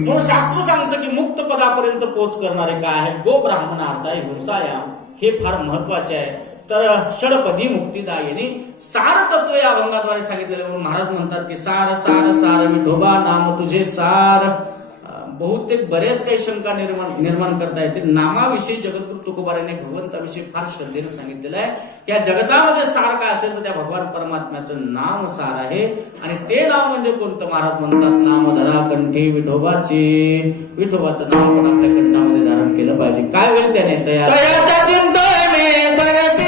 म्हणून शास्त्र सांगतं की मुक्त पदापर्यंत पोच करणारे काय आहे गो ब्राह्मणार्था हिंसाया. हे फार महत्वाचे आहे. तर षडपदी मुक्तीदायिनी सार तत्व या अभंगाद्वारे सांगितलेले. म्हणून महाराज म्हणतात की सार सार सार विठोबा नाम तुझे सार. बहुतेक बरेच काही शंका निर्माण करता येते. नामाविषयी जगद्गुरु तुकोबाराने भगवंताविषयी फार श्रद्धेने सांगितलेलं आहे. या जगतामध्ये सार काय असेल तर त्या भगवान परमात्म्याचं नाम सार आहे. आणि ते नाव म्हणजे कोणतं. महाराज म्हणतात नाम धरा कंठी विठोबाचे. विठोबाचं नाव पण आपल्या कंठामध्ये धारण केलं पाहिजे. काय होईल त्याने तयाच्या चिंतने तळतील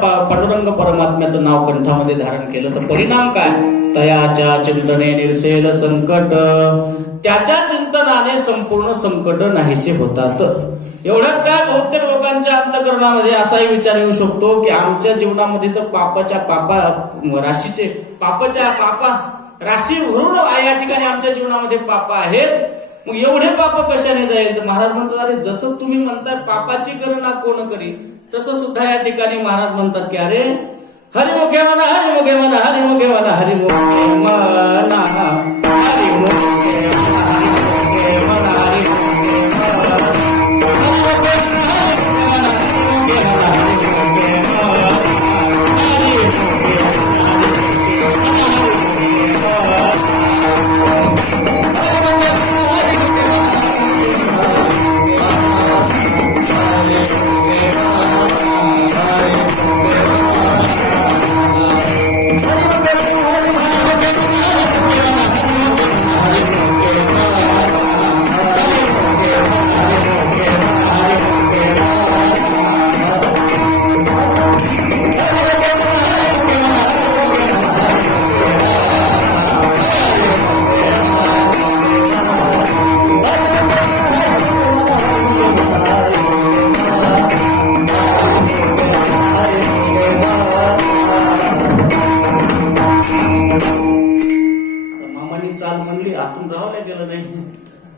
पांडुरंग परमात्म्याचं नाव कंठामध्ये धारण केलं तर परिणाम काय तयाच्या चिंतने निर्सेल संकट, त्याच्या चिंतनाने संपूर्ण संकट नाहीसे होतात. एवढंच काय, बहुतेक लोकांच्या अंतःकरणामध्ये असाही विचार येऊ शकतो की आमच्या जीवनामध्ये तर पापाच्या राशी भरून या ठिकाणी आमच्या जीवनामध्ये पाप आहेत, मग एवढे पाप कशाने जाईल? तर महाराज म्हणतात, अरे जसं तुम्ही म्हणताय पापाची गणना कोण करी, तसं सुद्धा या ठिकाणी महाराज म्हणतात की अरे हरिमुखे म्हणा, हरिमुखे म्हणा, हरिमुखे म्हणा, हरिमुखे म्हणा,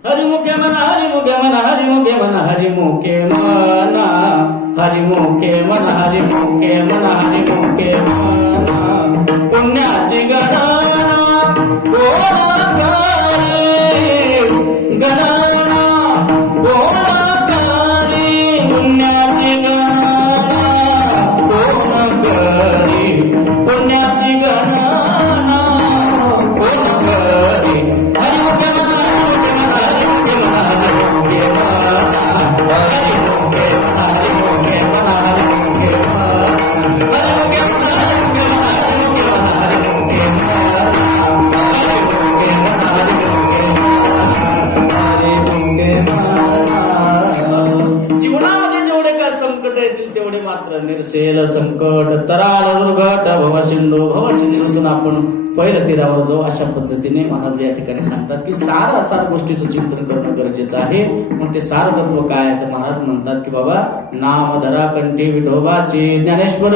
हरिमुखे म्हणा, हरिमुखे म्हणा, हरिमुखे म्हणा, हरिमुखे म्हणा, हरिमुखे म्हणा, हरिमुखे म्हणा, हरिमुखे म्हणा, हरिमुखे म्हणा, पुण्याची गणना कोण करी, गणना कोण करी, पुण्याची गणना कोण करी, पुण्याची गणना कोण करी. हरिमुखे म्हणा, जीवनामध्ये जेवढे काय संकट येतील तेवढे मात्र निर्सेल संकट, तराल दुर्घट भवसिंधूतून आपण पहिल्या तीरावर जाऊ, अशा पद्धतीने महाराज या ठिकाणी सांगतात की सार गोष्टीचं चिंतन करणं गरजेचं आहे. मग ते सार तत्व काय आहे? तर महाराज म्हणतात की बाबा नाम धरा कंठी विठोबाची, ज्ञानेश्वर